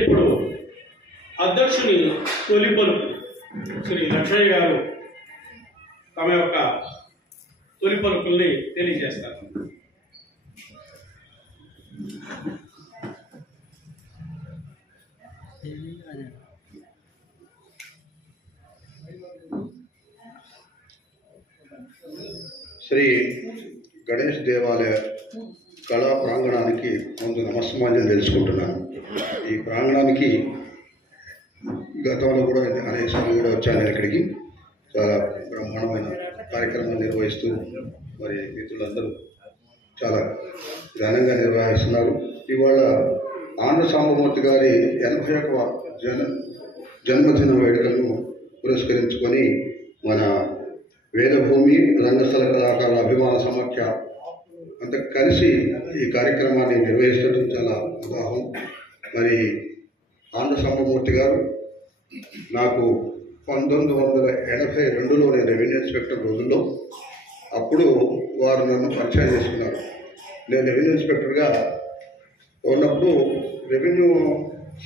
ఇప్పుడు అధ్యక్షుని తొలి పలుకు శ్రీ లక్ష్మయ్య గారు తమ యొక్క తొలి పలుకుల్ని తెలియజేస్తారు. శ్రీ గణేష్ దేవాలయ కళా ప్రాంగణానికి ముందు నమస్కారం తెలుసుకుంటున్నాను. ఈ ప్రాంగణానికి గతంలో కూడా అనేక సార్లు కూడా వచ్చాను. నేను ఇక్కడికి చాలా బ్రహ్మాండమైన కార్యక్రమాలు నిర్వహిస్తూ మరి మిత్రులందరూ చాలా ఘనంగా నిర్వహిస్తున్నారు. ఇవాళ ఆంధ్ర సాంబమూర్తి గారి 81వ జన్మదిన వేడుకలను పురస్కరించుకొని మన వేదభూమి రంగస్థల కళాకారుల అభిమాన సమాఖ్య అంతా కలిసి ఈ కార్యక్రమాన్ని నిర్వహిస్తడం చాలా ఉదాహరణ. మరి ఆంధ్ర సాంబమూర్తి గారు నాకు 1982లో నేను రెవెన్యూ ఇన్స్పెక్టర్ రోజుల్లో అప్పుడు వారు నన్ను పరిచయం చేసుకున్నారు. నేను రెవెన్యూ ఇన్స్పెక్టర్గా ఉన్నప్పుడు రెవెన్యూ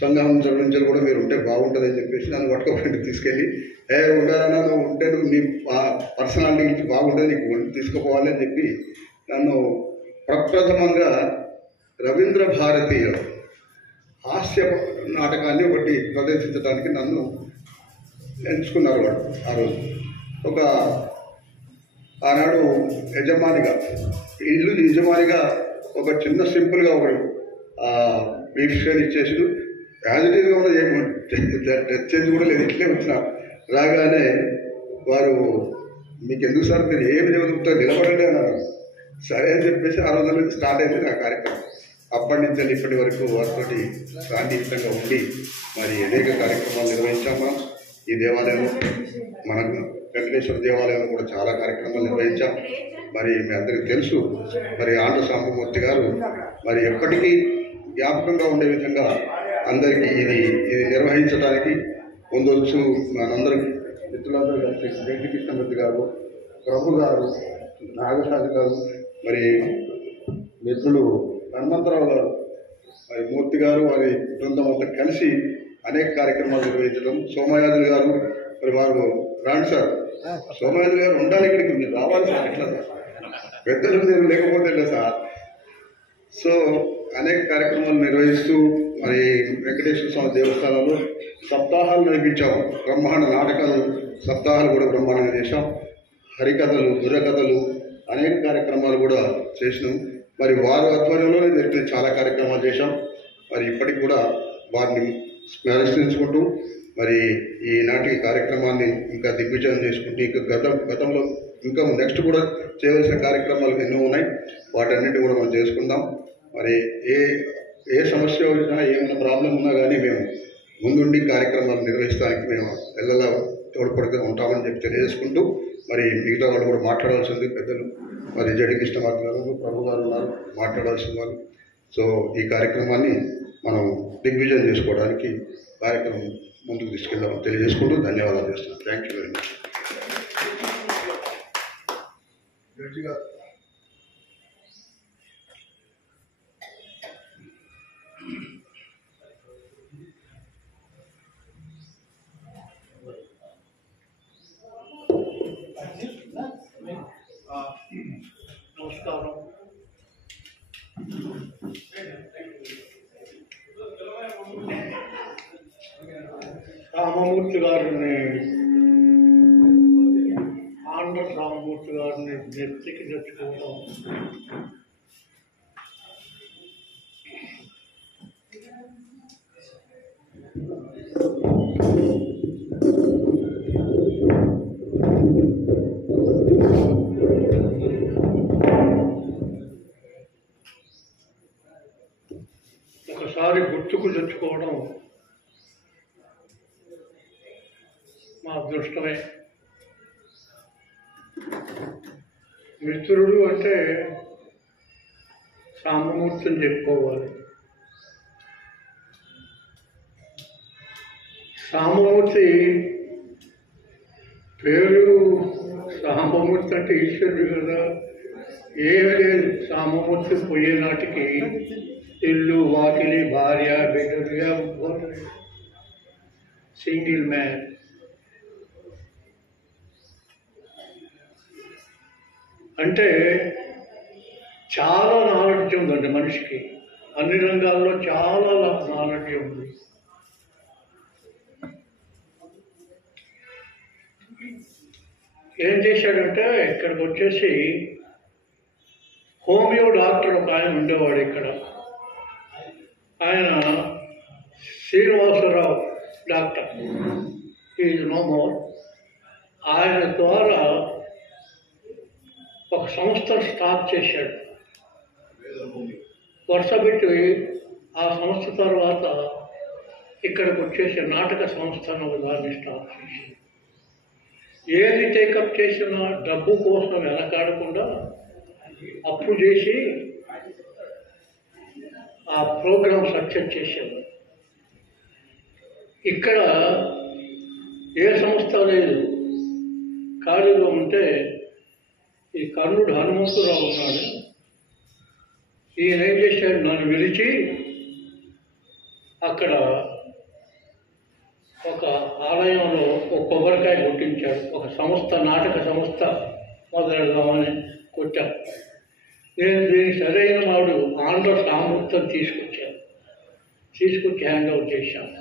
సంఘం నుంచి కూడా మీరు ఉంటే బాగుంటుందని చెప్పేసి నన్ను పట్టుకోకుండా తీసుకెళ్ళి ఉండాలన్నా నువ్వు ఉంటే నువ్వు నీ పర్సనాలిటీ బాగుంటుంది, నీకు తీసుకుపోవాలి అని చెప్పి నన్ను ప్రప్రథమంగా రవీంద్ర భారతీయ హాస్య నాటకాన్ని ఒకటి ప్రదర్శించడానికి నన్ను ఎంచుకున్నారు వాడు. ఆ రోజు ఒక ఆనాడు యజమానిగా ఇల్లు యజమానిగా ఒక చిన్న సింపుల్గా ఒక రిజిస్ట్రేషన్ ఇచ్చేసి యాజ్ ఇట్ ఈస్గా కూడా డ్రెస్ చేంజ్ కూడా లేదు, ఇట్లే వచ్చిన రాగానే వారు మీకు ఎందుకు సార్ మీరు ఏమి చదువుతారు నిలబడండి అన్నారు. సరే అని చెప్పేసి ఆ రోజు నుంచి స్టార్ట్ అయింది నా కార్యక్రమం. అప్పటి నుంచి ఇప్పటి వరకు వారితో శాంతియుతంగా ఉండి మరి అనేక కార్యక్రమాలు నిర్వహించాం. మనం ఈ దేవాలయంలో మనకు వెంకటేశ్వర దేవాలయంలో కూడా చాలా కార్యక్రమాలు నిర్వహించాం. మరి మీ అందరికీ తెలుసు మరి ఆంధ్ర సాంబమూర్తి గారు మరి ఎప్పటికీ జ్ఞాపకంగా ఉండే విధంగా అందరికీ ఇది నిర్వహించడానికి ముందొచ్చు మనందరం మిత్రులందరూ కలిసి రెడ్డి కృష్ణమూర్తి గారు, ప్రభు గారు, నాగరాజు గారు, మరి మిత్రులు హనుమంతరావు గారు, మరి మూర్తి గారు వారి బృందం అంతా కలిసి అనేక కార్యక్రమాలు నిర్వహించడం. సోమయాజులు గారు మరి వారు రాండి సార్, సోమయాజులు గారు ఉండాలి ఇక్కడికి, మీరు రావాలి సార్, ఎట్లా సార్ పెద్దలు మీరు లేకపోతే ఎట్లా సార్. సో అనేక కార్యక్రమాలు నిర్వహిస్తూ మరి వెంకటేశ్వర స్వామి దేవస్థానంలో సప్తాహాలు నడిపించాము. బ్రహ్మాండ నాటకాలు సప్తాహాలు కూడా బ్రహ్మాండంగా చేశాం. హరికథలు, బుర్రకథలు అనేక కార్యక్రమాలు కూడా చేసినాం. మరి వారి ఆధ్వర్యంలోనే జరిగిన చాలా కార్యక్రమాలు చేశాం. మరి ఇప్పటికి కూడా వారిని స్మరించుకుంటూ మరి ఈనాటి కార్యక్రమాన్ని ఇంకా దిగ్విజయం చేసుకుంటూ ఇంకా గతంలో ఇంకా నెక్స్ట్ కూడా చేయవలసిన కార్యక్రమాలు ఎన్నో ఉన్నాయి. వాటన్నిటి కూడా మనం చేసుకుందాం. మరి ఏ సమస్య వచ్చినా ఏమైనా ప్రాబ్లం ఉన్నా కానీ మేము ముందుండి కార్యక్రమాలు నిర్వహించడానికి మేము ఎల్లలా తోడ్పడుతూ ఉంటామని చెప్పి తెలియజేసుకుంటూ మరి మిగతా వాళ్ళు కూడా మాట్లాడాల్సింది పెద్దలు మరి జడి కృష్ణమూర్తి గారు, ప్రభు గారు ఉన్నారు మాట్లాడాల్సిన వాళ్ళు. సో ఈ కార్యక్రమాన్ని మనం దిగ్విజయం చేసుకోవడానికి కార్యక్రమం ముందుకు తీసుకెళ్దామని తెలియజేసుకుంటూ ధన్యవాదాలు చేస్తున్నాను. Thank you very much. నమస్కారం. సాంబమూర్తి గారిని ఆంధ్ర సాంబమూర్తి గారిని నెత్తికి తెచ్చుకోవడం ఒకసారి గుర్తుకు తెచ్చుకోవడం మా అదృష్టమే. మిత్రుడు అంటే సాంబమూర్తిని చెప్పుకోవాలి. సాంబమూర్తి పేరు సాంబమూర్తి అంటే ఈశ్వరుడు కదా, ఏమి లేదు. సాంబమూర్తి పోయే నాటికి ఇల్లు వాకిలి భార్య బిడ్డలుగా పోతాడు. Single man. అంటే చాలా నాలెడ్జ్ ఉందండి మనిషికి. అన్ని రంగాల్లో చాలా నాలెడ్జ్ ఉంది. ఏం చేశాడంటే ఇక్కడికి వచ్చేసి హోమియో డాక్టర్ ఒక ఆయన ఉండేవాడు ఇక్కడ. ఆయన Srinivasarao doctor, is no more. ఆయన ద్వారా ఒక సంస్థను స్టార్ట్ చేశాడు. వరుసపెట్టి ఆ సంస్థ తర్వాత ఇక్కడికి వచ్చేసి నాటక సంస్థను దాన్ని స్టార్ట్ చేశాడు. ఏది టేకప్ చేసినా డబ్బు కోసం వెనకాడకుండా అప్పు చేసి ఆ ప్రోగ్రామ్ సక్సెస్ చేశాడు. ఇక్కడ ఏ సంస్థ లేదు. ఖాళీగా ఉంటే ఈ కర్ణుడు హనుమంతురావు ఉన్నాడు. ఈయన ఏం చేశాడు, నన్ను పిలిచి అక్కడ ఒక ఆలయంలో ఒక కొబ్బరికాయ కొట్టించాడు. ఒక సంస్థ, నాటక సంస్థ మొదలెడదామని కొట్టాను. నేను దీనికి సరైన వాడు ఆంధ్ర సామర్థ్యం తీసుకొచ్చి హ్యాండ్అవుట్ చేశాను.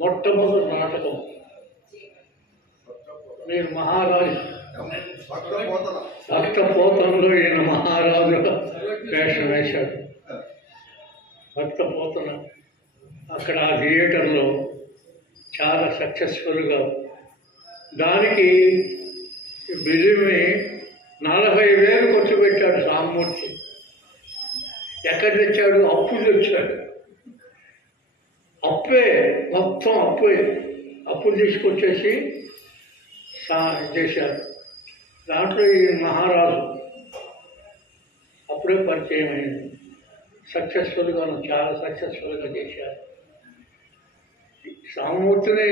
మొట్టమొదటి నాటకం నేను మహారాజు భక్తపోతంలో ఈయన మహారాజుగా వేషం వేశాడు. భక్తపోతన అక్కడ ఆ థియేటర్లో చాలా సక్సెస్ఫుల్గా. దానికి బిజిమి 40,000 ఖర్చు పెట్టాడు సామూర్తి. ఎక్కడ తెచ్చాడు? అప్పు తెచ్చాడు. అప్పే, మొత్తం అప్పే. అప్పులు తీసుకొచ్చేసి చేశాడు. దాంట్లో ఈ మహారాజు అప్పుడే పరిచయం అయింది. సక్సెస్ఫుల్గా, చాలా సక్సెస్ఫుల్గా చేశారు. సామూర్తిని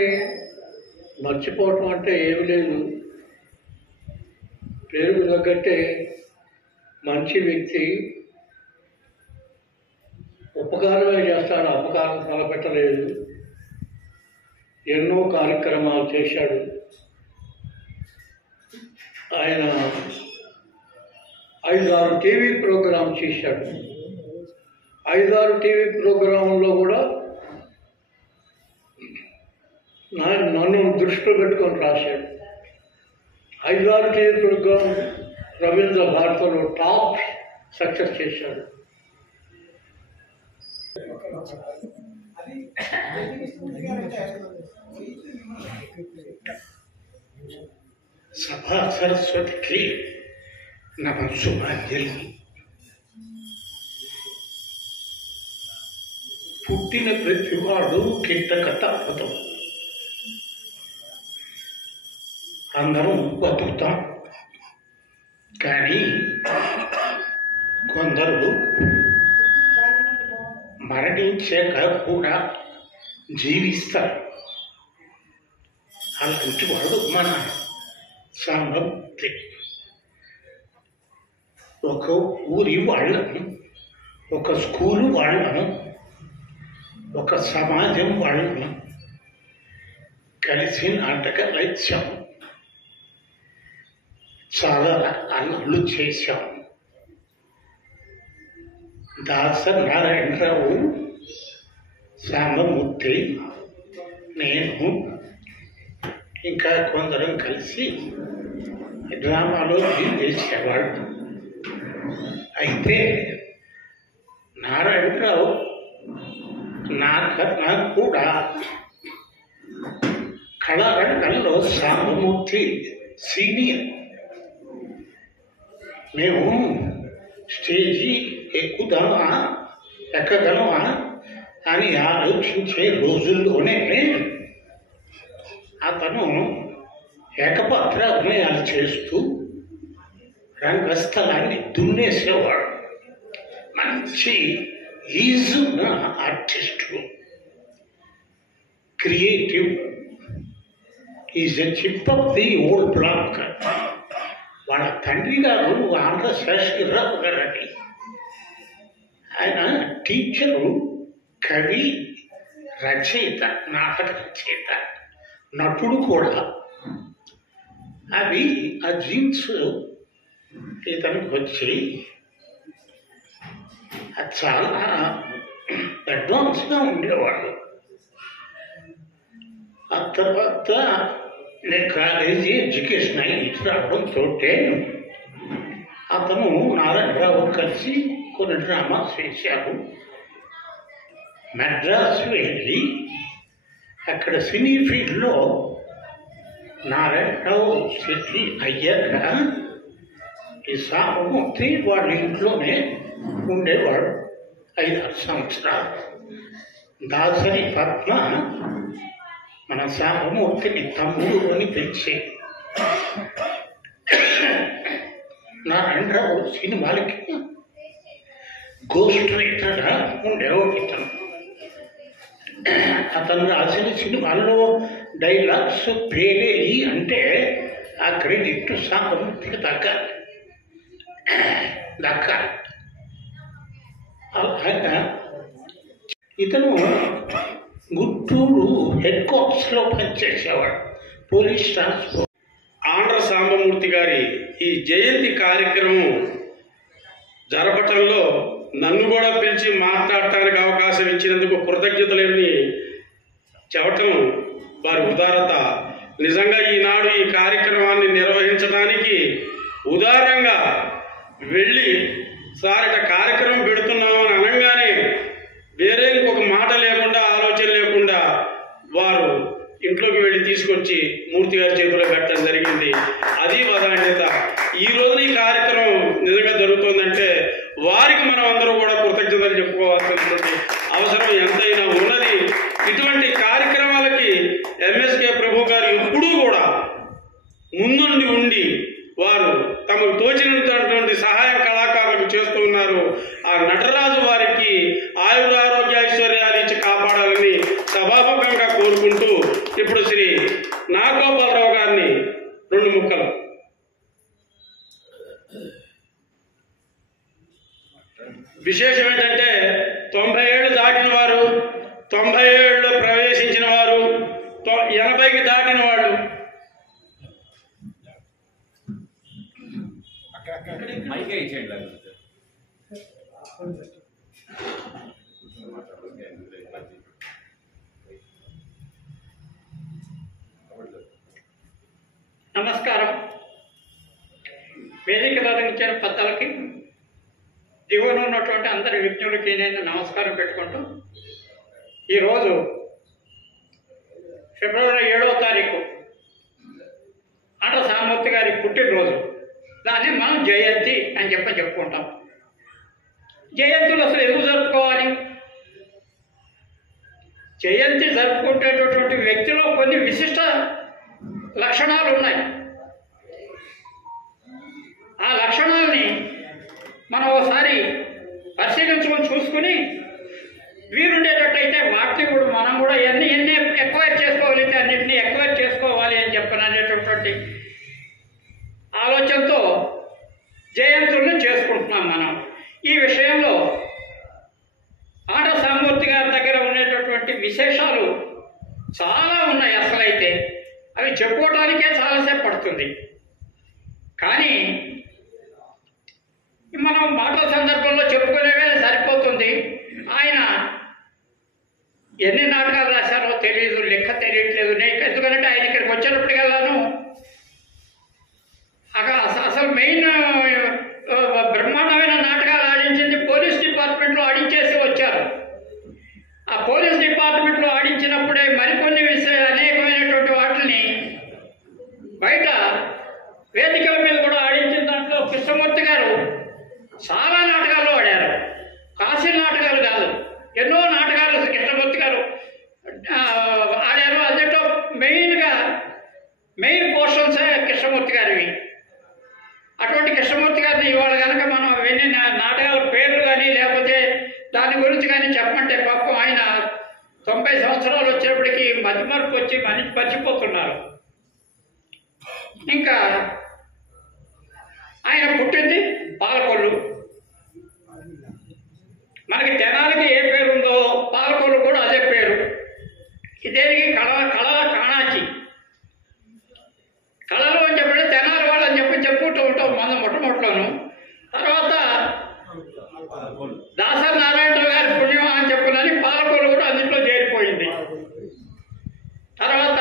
మర్చిపోవటం అంటే ఏమి లేదు. పేరుకు తగ్గట్టే మంచి వ్యక్తి. ఉపకారమే చేస్తాడు, అపకారం తలపెట్టలేదు. ఎన్నో కార్యక్రమాలు చేశాడు. ఆయన 5-6 టీవీ ప్రోగ్రాం చేశాడు. 5-6 టీవీ ప్రోగ్రాంలో కూడా నన్ను దృష్టిలో పెట్టుకొని రాశాడు. 5-6 టీవీ ప్రోగ్రాం రవీంద్ర భారతిలో టాప్ సక్సెస్ చేశాడు. సభా సరస్వతికి నమస్సుమాంజలి. పుట్టిన ప్రతివాడు కిట్టక తప్పదు. అందరం బతుకుతాం. కానీ కొందరు మరణించాక కూడా జీవిస్తారు. అలాంటి వాడు మన సామర్థ్య. ఒక ఊరి వాళ్ళను, ఒక స్కూలు వాళ్ళను, ఒక సమాజం వాళ్ళను కలిసి నాటకాలు ఇచ్చాం. చాలా అల్లర్లు చేశాం. దాసనారాయణరావు, సామమూర్తి, నేను ఇంకా కొందరం కలిసి డ్రామాలో వేసేవాళ్ళు. అయితే నారాయణరావు నాకన్నా కూడా కళారంగంలో సామమూర్తి సీనియర్. మేము స్టేజీ ఎక్కగలమా అని ఆలోచించే రోజుల్లోనే అతను ఏకపాత్ర అభినయాలు చేస్తూ రంగస్థలాన్ని దున్నేసేవాడు. మంచి ఈజున్న artist, creative, is a chip off the old block. వాళ్ళ తండ్రి గారు ఆంధ్ర శాస్త్రిరావు గారని ఆయన టీచరు, కవి, రచయిత, నాటక రచయిత, నటుడు కూడా. అవి ఆ జీన్స్ ఇతనికి వచ్చి అది చాలా అడ్వాన్స్గా ఉండేవాడు. ఆ తర్వాత నేను కాలేజీ ఎడ్యుకేషన్ అయి ఇటు రావడంతో అతను నారాయణరావు కలిసి కొన్ని డ్రామాస్ వేశారు. మద్రాసు వెళ్ళి అక్కడ సినీ ఫీల్డ్లో నారాయణరావు సెటిల్ అయ్యాక ఈ సాంబమూర్తి వాళ్ళ ఇంట్లోనే ఉండేవాడు 5-6 సంవత్సరాలు. దాసరి పద్మ మన సాంబమూర్తిని తమ్ముడు అని పిలిచేది. నారాయణరావు సినిమాలకి గోస్ట్ రైటర్గా ఉండేవాడు. అతను రాసిన సినిమాల్లో డైలాగ్స్ పేరేయి అంటే ఆ క్రెడిట్ సాంబమూర్తికి దక్కాలి. అలాగా ఇతను గుంటూరు హెడ్ క్వార్టర్స్లో పనిచేసేవాడు, పోలీస్ ట్రాన్స్పోర్ట్. ఆంధ్ర సాంబమూర్తి గారి ఈ జయంతి కార్యక్రమం జరపటంలో నన్ను కూడా పిలిచి మాట్లాడటానికి అవకాశం ఇచ్చినందుకు కృతజ్ఞతలేని చెప్పటం వారి ఉదారత. నిజంగా ఈనాడు ఈ కార్యక్రమాన్ని నిర్వహించడానికి ఉదారంగా వెళ్ళి సార్ ఇట కార్యక్రమం పెడుతున్నాము అని అనగానే వేరే ఇంకొక మాట లేకుండా, ఆలోచన లేకుండా వారు ఇంట్లోకి వెళ్ళి తీసుకొచ్చి మూర్తి గారి చేతిలో పెట్టడం జరిగింది. అది వదాన్యత. ఈ రోజున ఈ కార్యక్రమం నిజంగా జరుగుతుందంటే వారికి మనం అందరూ కూడా కృతజ్ఞతలు చెప్పుకోవాల్సినటువంటి అవసరం ఎంతైనా ఉన్నది. ఇటువంటి కార్యక్రమాలకి ఎంఎస్కే ప్రభు గారు ఎప్పుడూ కూడా ముందుండి ఉండి వారు తమకు తోచినటువంటి సహాయం కళాకారులకు చేస్తూ ఉన్నారు. ఆ నటరాజు వారికి ఆయురారోగ్య ఐశ్వర్యాలు ఇచ్చి కాపాడాలని సభాముఖంగా కోరుకుంటూ ఇప్పుడు శ్రీ నాగోపాలరావు గారిని 2 ముక్కలు. విశేషం ఏంటంటే 90 ఏళ్ళు దాటిన వారు, 90 ఏళ్ళలో ప్రవేశించిన వారు, 80కి దాటిన వాళ్ళు నమస్కారం. వేదికలో అలంకరించిన పెద్దలకి, దిగువన ఉన్నటువంటి అందరి విజ్ఞులకి నేను నమస్కారం పెట్టుకుంటూ, ఈరోజు ఫిబ్రవరి 7వ తారీఖు ఆంధ్ర సాంబమూర్తి గారి పుట్టినరోజు. దాన్ని మనం జయంతి అని చెప్పుకుంటాం. జయంతులు అసలు ఎందుకు జరుపుకోవాలి? జయంతి జరుపుకునేటటువంటి వ్యక్తిలో కొన్ని విశిష్ట లక్షణాలు ఉన్నాయి. ఆ లక్షణాలని మనం ఒకసారి పరిశీలించుకొని చూసుకుని వీరుండేటట్టయితే వాటిని కూడా మనం కూడా ఎన్ని ఎక్వైర్ చేసుకోగలిగితే అన్నింటినీ ఎక్వైర్ చేసుకోవాలి అని అనేటటువంటి ఆలోచనతో జయంతుల్ని చేసుకుంటున్నాం మనం. ఈ విషయంలో ఆంధ్ర సాంబమూర్తి గారి దగ్గర ఉండేటటువంటి విశేషాలు చాలా ఉన్నాయి. అసలైతే అవి చెప్పుకోవడానికే చాలాసేపు పడుతుంది. కానీ మనం మాటల సందర్భంలో చెప్పుకునేవే సరిపోతుంది. ఆయన ఎన్ని నాటకాలు రాశారో తెలియదు, లెక్క తెలియట్లేదు. నేను ఎందుకంటే ఆయన ఇక్కడికి వచ్చినప్పటికెళ్ళాను అసలు మెయిన్ బ్రహ్మాండమైన నాటకాలు ఆడించింది పోలీస్ డిపార్ట్మెంట్లో ఆడించేసి వచ్చారు. ఆ పోలీస్ డిపార్ట్మెంట్లో ఆడించినప్పుడే మరికొన్ని అనేకమైనటువంటి వాటిని బయట వేదికల మీద కూడా ఆడించిన దాంట్లో కృష్ణమూర్తి గారు చాలా నాటకాలు ఆడారు. కాశీ నాటకాలు కాదు, ఎన్నో నాటకాలు కృష్ణమూర్తి గారు ఆడారు. అందులో మెయిన్ పోర్షన్సే కృష్ణమూర్తి గారివి. అటువంటి కృష్ణమూర్తి గారిని ఇవాళ కనుక మనం అవన్నీ నాటకాల పేర్లు కానీ లేకపోతే దాని గురించి కానీ చెప్పమంటే పాపం ఆయన 90 సంవత్సరాలు వచ్చేప్పటికీ మతిమరుపు వచ్చి మర్చిపోతున్నారు. ఇంకా ఆయన పుట్టింది పాలకొల్లు. మనకి తెనాలికి ఏ పేరు ఉందో పాలకొల్లు కూడా అదే పేరు. ఇదేనికి కళల కాణాచి. కళలు అని చెప్పి తెనాలి వాళ్ళు అని చెప్పుకుంటూ ఉంటాం మన మొట్టమొదటిలోను. తర్వాత దాసరి నారాయణరావు గారి పుణ్యం అని చెప్పునని పాలకొల్లు కూడా అందులో చేరిపోయింది. తర్వాత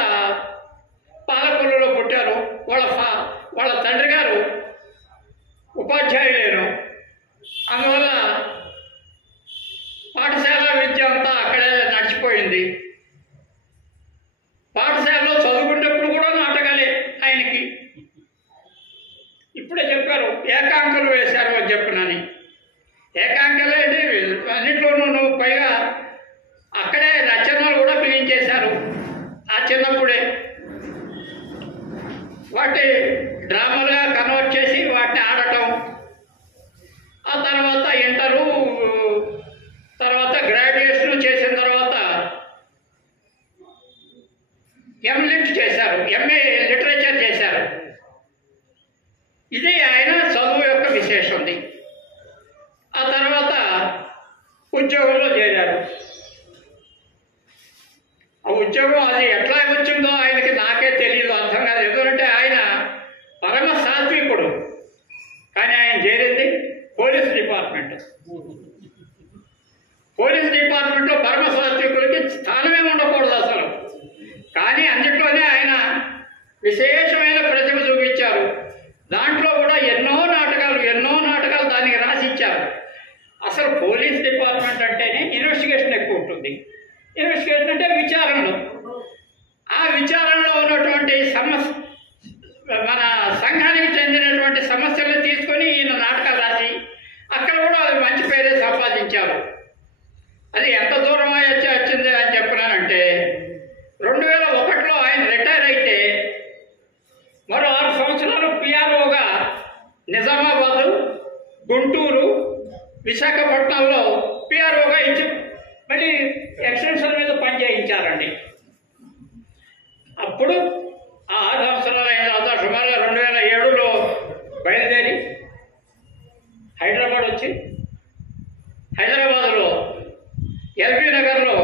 పాలకొల్లులో పుట్టారు. వాళ్ళ తండ్రి గారు ఉపాధ్యాయులేను. అందువల్ల పాఠశాల విద్య అంతా అక్కడే నడిచిపోయింది. పాఠశాలలో చదువుకునేప్పుడు కూడా నాటకాలే ఆయనకి. ఇప్పుడే చెప్పారు ఏకాంకులు వేశారు అని చెప్పునని. ఏకాంకలే అంటే అన్నింటిలోనూ పైగా అక్కడే రచనలు కూడా బిగించేశారు ఆ చిన్నప్పుడే. వాటి డ్రామాలుగా కన్వర్ట్ చేసి వాటిని ఆడటం. ఆ తర్వాత ఇంటరు, తర్వాత గ్రాడ్యుయేషన్ చేసిన తర్వాత ఎంలిట్ చేశారు, ఎంఏ లిటరేచర్ చేశారు. ఇది ఆయన చదువు యొక్క విశేషం. ఆ తర్వాత ఉద్యోగంలో చేరారు. ఆ ఉద్యోగం అది ఎట్లా వచ్చిందో ఆయనకి నాకే తెలియదు, అర్థం కాదు. ఎందుకంటే ఆయన పరమ సాత్వికుడు, కానీ ఆయన చేరింది పోలీస్ డిపార్ట్మెంట్. పోలీస్ డిపార్ట్మెంట్లో పరమ సాత్వికులకి స్థానమే ఉండకూడదు అసలు. కానీ అందులోనే ఆయన విశేషమైన ప్రతిభ చూపించారు. దాంట్లో కూడా ఎన్నో నాటకాలు దానికి రాసిచ్చారు. అసలు పోలీస్ డిపార్ట్మెంట్ అంటేనే ఇన్వెస్టిగేషన్ ఎక్కువ ఉంటుంది. ఇన్వెస్టిగేషన్ అంటే విచారణలు. ఆ విచారణలో ఉన్నటువంటి మన సంఘానికి చెందినటువంటి సమస్యలను తీసుకొని ఈయన నాటకాలు రాసి అక్కడ కూడా అది మంచి పేరే సంపాదించారు. అది ఎంత దూరం వచ్చింది అని చెప్పినానంటే 2001లో ఆయన రిటైర్ అయితే మరో 6 సంవత్సరాలు పిఆర్ఓగా నిజామాబాదు, గుంటూరు, విశాఖపట్నంలో పిఆర్ఓగా ఇచ్చి మళ్ళీ ఎక్స్టెన్షన్ మీద పనిచేయించారండి. అప్పుడు ఆ 6 సంవత్సరాలు అయిన తర్వాత సుమారుగా 2007లో బయలుదేరి హైదరాబాద్ వచ్చి హైదరాబాదులో ఎల్బీ నగర్లో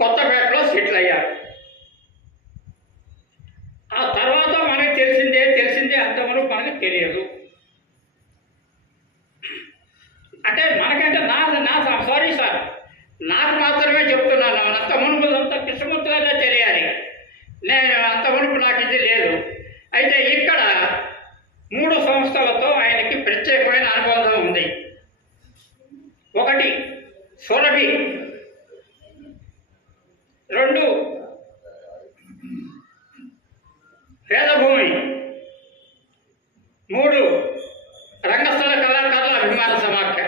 కొత్తపేటలో సెటిల్ అయ్యారు. ఆ తర్వాత మనకి తెలిసిందే అంతవరకు మనకి తెలియదు. అంటే మనకంటే సారీ సార్, నాకు మాత్రమే చెప్తున్నాను. అంత మునుపు అంత కృష్ణమూర్తిగానే తెలియాలి. నేను అంత మునుపు నాకు ఇది లేదు. అయితే ఇక్కడ 3 సంస్థలతో ఆయనకి ప్రత్యేకమైన అనుబంధం ఉంది. ఒకటి సురభి, 2 వేదభూమి, 3 రంగస్థల కళాకారుల అభిమాన సమాఖ్య.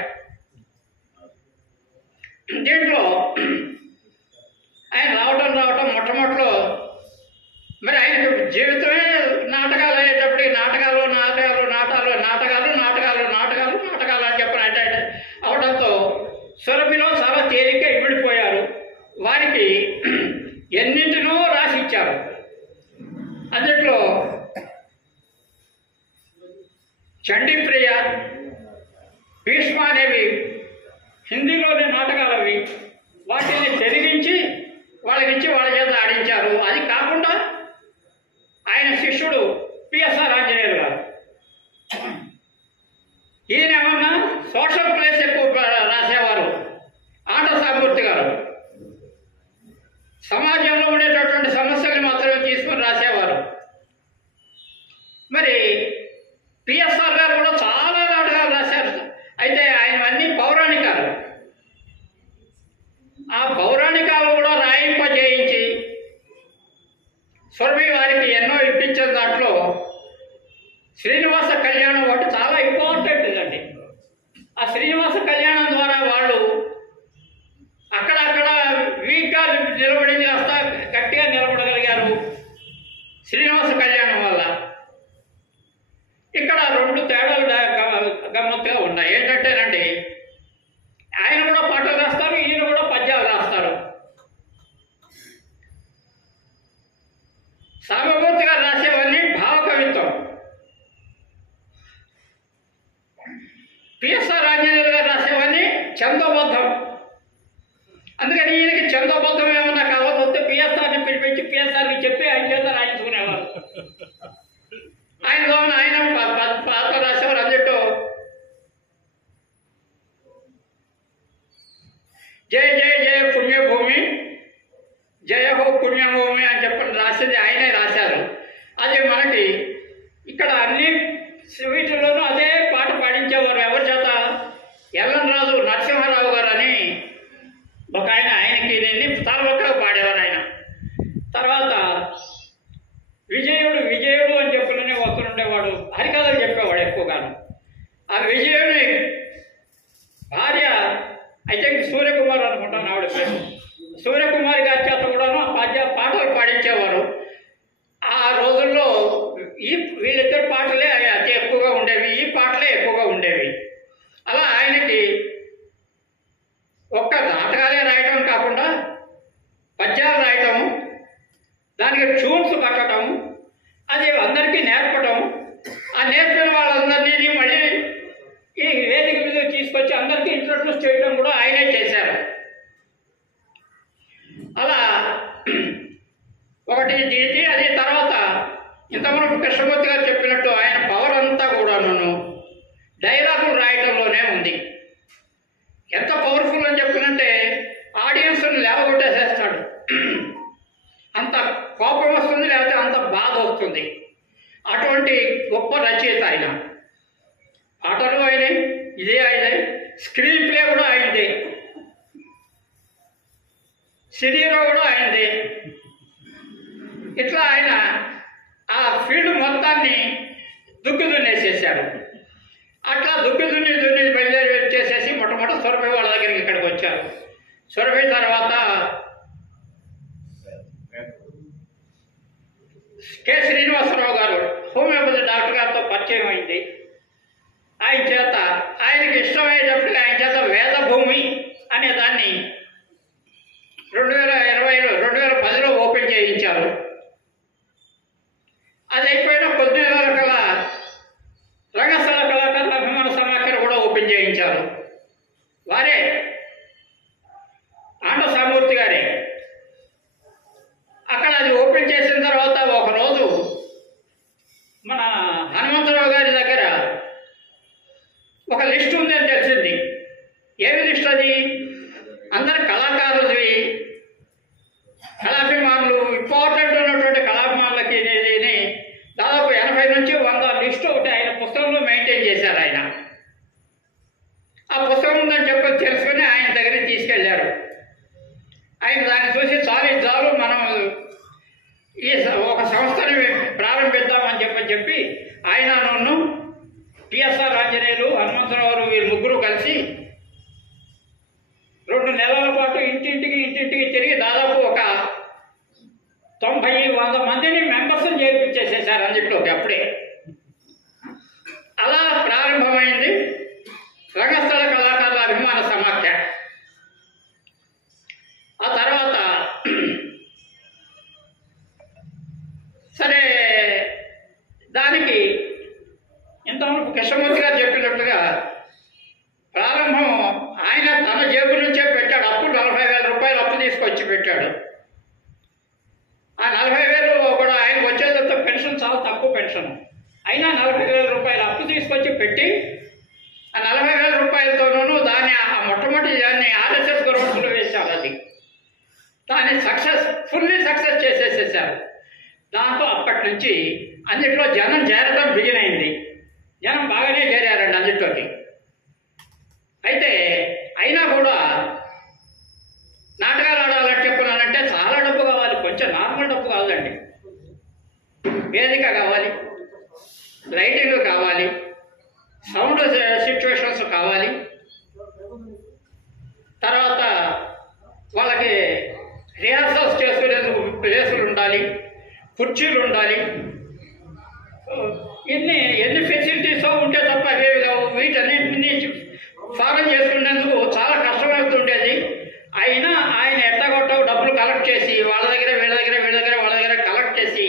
దీంట్లో ఆయన రావటం మొట్టమొదటిలో మరి ఆయనకు జీవితమే నాటకాలు అయ్యేటప్పటికి నాటకాలు అని చెప్పిన అవడంతో సురభిలో చాలా తేలిగ్గా ఇమిడిపోయారు. వారికి ఎన్నింటినో రాసి ఇచ్చారు. అందులో చండీప్రియ, భీష్మ అనేవి హిందీలోని నాటకాలు అవి. వాటిని తెలుగించి వాళ్ళకిచ్చి వాళ్ళ చేత ఆడించారు. అది కాకుండా ఆయన శిష్యుడు పిఎస్ఆర్ ఆంజనేయులు గారు, ఈయన ఏమన్నా సోషల్ ప్లేస్ ఎక్కువ రాసేవారు. ఆంధ్ర సామూర్తి గారు సమాజంలో ఉండేటటువంటి సమస్యలు మాత్రమే తీసుకొని రాసేవారు. మరి పిఎస్ఆర్ గారు కూడా చాలా నాటకాలు రాశారు. అయితే ఆయనవన్నీ పౌరాణికాలు. ఆ పౌరాణికాలు కూడా రాయింపజేయించి సురభి వారికి ఎన్నో ఇప్పించిన దాంట్లో శ్రీనివాస కళ్యాణం ఒకటి చాలా ఇంపార్టెంట్ అండి. ఆ శ్రీనివాస కళ్యాణం ద్వారా వాళ్ళు అక్కడక్కడ వీక్గా నిలబడింది కాస్త గట్టిగా నిలబడగలిగారు శ్రీనివాస కళ్యాణం వల్ల. ఇక్కడ 2 తేడాలు గమ్మత్తుగా ఉన్నాయి. ఏంటంటేనండి, ఆయన కూడా పాటలు రాస్తారు, ఈయన కూడా పద్యాలు రాస్తారు. సామమూర్తి గారు రాసేవన్నీ భావకవిత్వం, పిఎస్ఆర్ ఆంజనేయులు గారు రాసేవన్నీ ఛందోబద్ధం. జయహో పుణ్యభూమి అని చెప్పని రాసేది ఆయనే రాశారు. అది మనకి ఇక్కడ అన్ని వీటిల్లోనూ అదే పాట పాడించేవారు. ఎవరి చేత? ఎల్ఎన్ రాజు నరసింహారావు గారు అని ఒక ఆయనకి నేను తాళవక్కగా పాడేవారు ఆయన. తర్వాత విజయుడు అని చెప్పిననే ఒకరు ఉండేవాడు, హరికథలు చెప్పేవాడు ఎక్కువగాను. ఆ విజయుని భార్య ఐ థింక్ సూర్యకుమార్ అనుకుంటాను ఆవిడ పేరు. సూర్యకుమారి గారి చేత కూడాను పాటలు పాడించేవారు. ఆ రోజుల్లో వీళ్ళిద్దరు పాటలే అతి ఎక్కువగా ఉండేవి, ఈ పాటలే ఎక్కువగా ఉండేవి. అలా ఆయనకి ఒక్క నాటకాలే రాయటం కాకుండా పద్యాలు రాయటం, దానికి ట్యూన్స్ కట్టడం, అది అందరికీ నేర్పడం, ఆ నేర్పిన వాళ్ళందరినీ మళ్ళీ ఈ వేదిక మీద తీసుకొచ్చి అందరికీ ఇంట్రడ్యూస్ చేయడం కూడా ఆయనే చేశారు. అలా ఒకటి ఇది. అది తర్వాత ఇంతకుముందు కృష్ణమూర్తి గారు చెప్పినట్టు ఆయన పవర్ అంతా కూడాను డైలాగులు రాయటంలోనే ఉంది. ఎంత పవర్ఫుల్ అని చెప్పినంటే ఆడియన్స్ని లేవగొట్టేసేస్తాడు. అంత కోపం వస్తుంది, లేకపోతే అంత బాధ వస్తుంది. అటువంటి గొప్ప రచయిత ఆయన. పాటలు ఆయనే, ఇదే ఆయనే, స్క్రీన్ ప్లే కూడా ఆయనదే, సిరీలో కూడా ఆయనదే. ఇట్లా ఆయన ఆ ఫీల్డ్ మొత్తాన్ని దున్నేసేసారు. అట్లా దున్ని బయలుదేరి వచ్చేసేసి మొట్టమొదటి సురభి వాళ్ళ దగ్గరికి ఇక్కడికి వచ్చారు. సురభి తర్వాత కె శ్రీనివాసరావు గారు హోమియోపతి డాక్టర్ గారితో పరిచయం అయింది. ఆయనకి ఇష్టమయ్యేటప్పటికి ఆయన చేత వేదభూమి అనే దాన్ని 2010లో ఓపెన్ చేయించారు. అది అయిపోయిన కొద్ది నెలల కల రంగస్థల కళాకారుల అభిమాన సమాఖ్య కూడా ఓపెన్ చేయించారు. వారే ఆండసామూర్తి గారే. అక్కడ అది ఓపెన్ చేసిన తర్వాత ఒకరోజు మన హనుమంతరావు గారి దగ్గర ఒక లిస్ట్ ఉందని తెలిసింది. ఏమి లిస్ట్ అది? అందరి కళాకారులవి, కళాభిమానులు, ఇంపార్టెంట్ ఉన్నటువంటి కళాభిమానులకి దాదాపు 80 నుంచి 100 లిస్టు ఒకటి ఆయన పుస్తకంలో మెయింటైన్ చేశారు. ఆయన ఆ పుస్తకం ఉందని చెప్పి తెలుసుకుని ఆయన దగ్గరికి తీసుకెళ్లారు. ఆయన దాన్ని చూసి చాలు మనం ఈ ఒక సంస్థని ప్రారంభిద్దామని చెప్పి ఆయన నన్ను టిఎస్ఆర్ ఆంజనేయులు, హనుమంతరావు వీరు ముగ్గురు కలిసి 2 నెలల పాటు ఇంటింటికి తిరిగి దాదాపు ఒక 90-100 మందిని మెంబర్స్ని చేర్పించేసేసారు అందులోకి అప్పుడే. అలా ప్రారంభమైంది రంగస్థల కళాకారుల అభిమాన సమాఖ్య. ఆ తర్వాత సరే దానికి ఇంతవరకు కృష్ణమూర్తి గారు చెప్పినట్టుగా ప్రారంభం ఆయన తన జేబు నుంచే పెట్టాడు. అప్పుడు 40,000 రూపాయలు అప్పు తీసుకొచ్చి పెట్టాడు. ఆ 40,000 కూడా ఆయనకు వచ్చేదంతా పెన్షన్ చాలా తక్కువ పెన్షన్ అయినా 40,000 రూపాయలు అప్పు తీసుకొచ్చి పెట్టి ఆ 40,000 రూపాయలతోనూ దాన్ని ఆ మొట్టమొదటి దాన్ని ఆర్ఎస్ఎస్ గవర్నమెంట్లో వేశారు. అది దాన్ని ఫుల్లీ సక్సెస్ చేసేసేసారు. దాంతో అప్పటి నుంచి అన్నింటిలో జనం చేరడం బిగిన్ అయింది. జనం బాగానే చేరారండి అన్నింటిలోకి. అయితే అయినా కూడా నాటకాలు ఆడాలని చెప్పున్నానంటే చాలా డబ్బు కావాలి. కొంచెం నార్మల్ డబ్బు కావాలండి. వేదిక కావాలి, లైటింగ్ కావాలి, సౌండ్ సిచ్యువేషన్స్ కావాలి, తర్వాత వాళ్ళకి రిహార్సల్స్ చేసుకునేందుకు ప్లేసులు ఉండాలి, కుర్చీలు ఉండాలి. ఎన్ని ఫెసిలిటీస్ ఉంటే తప్ప అవేవి కావు. వీటన్నింటినీ ఫారం చేసుకునేందుకు చాలా కష్టమవుతుండేది. అయినా ఆయన ఎట్టగొట్టవు డబ్బులు కలెక్ట్ చేసి వాళ్ళ దగ్గర వీళ్ళ దగ్గర కలెక్ట్ చేసి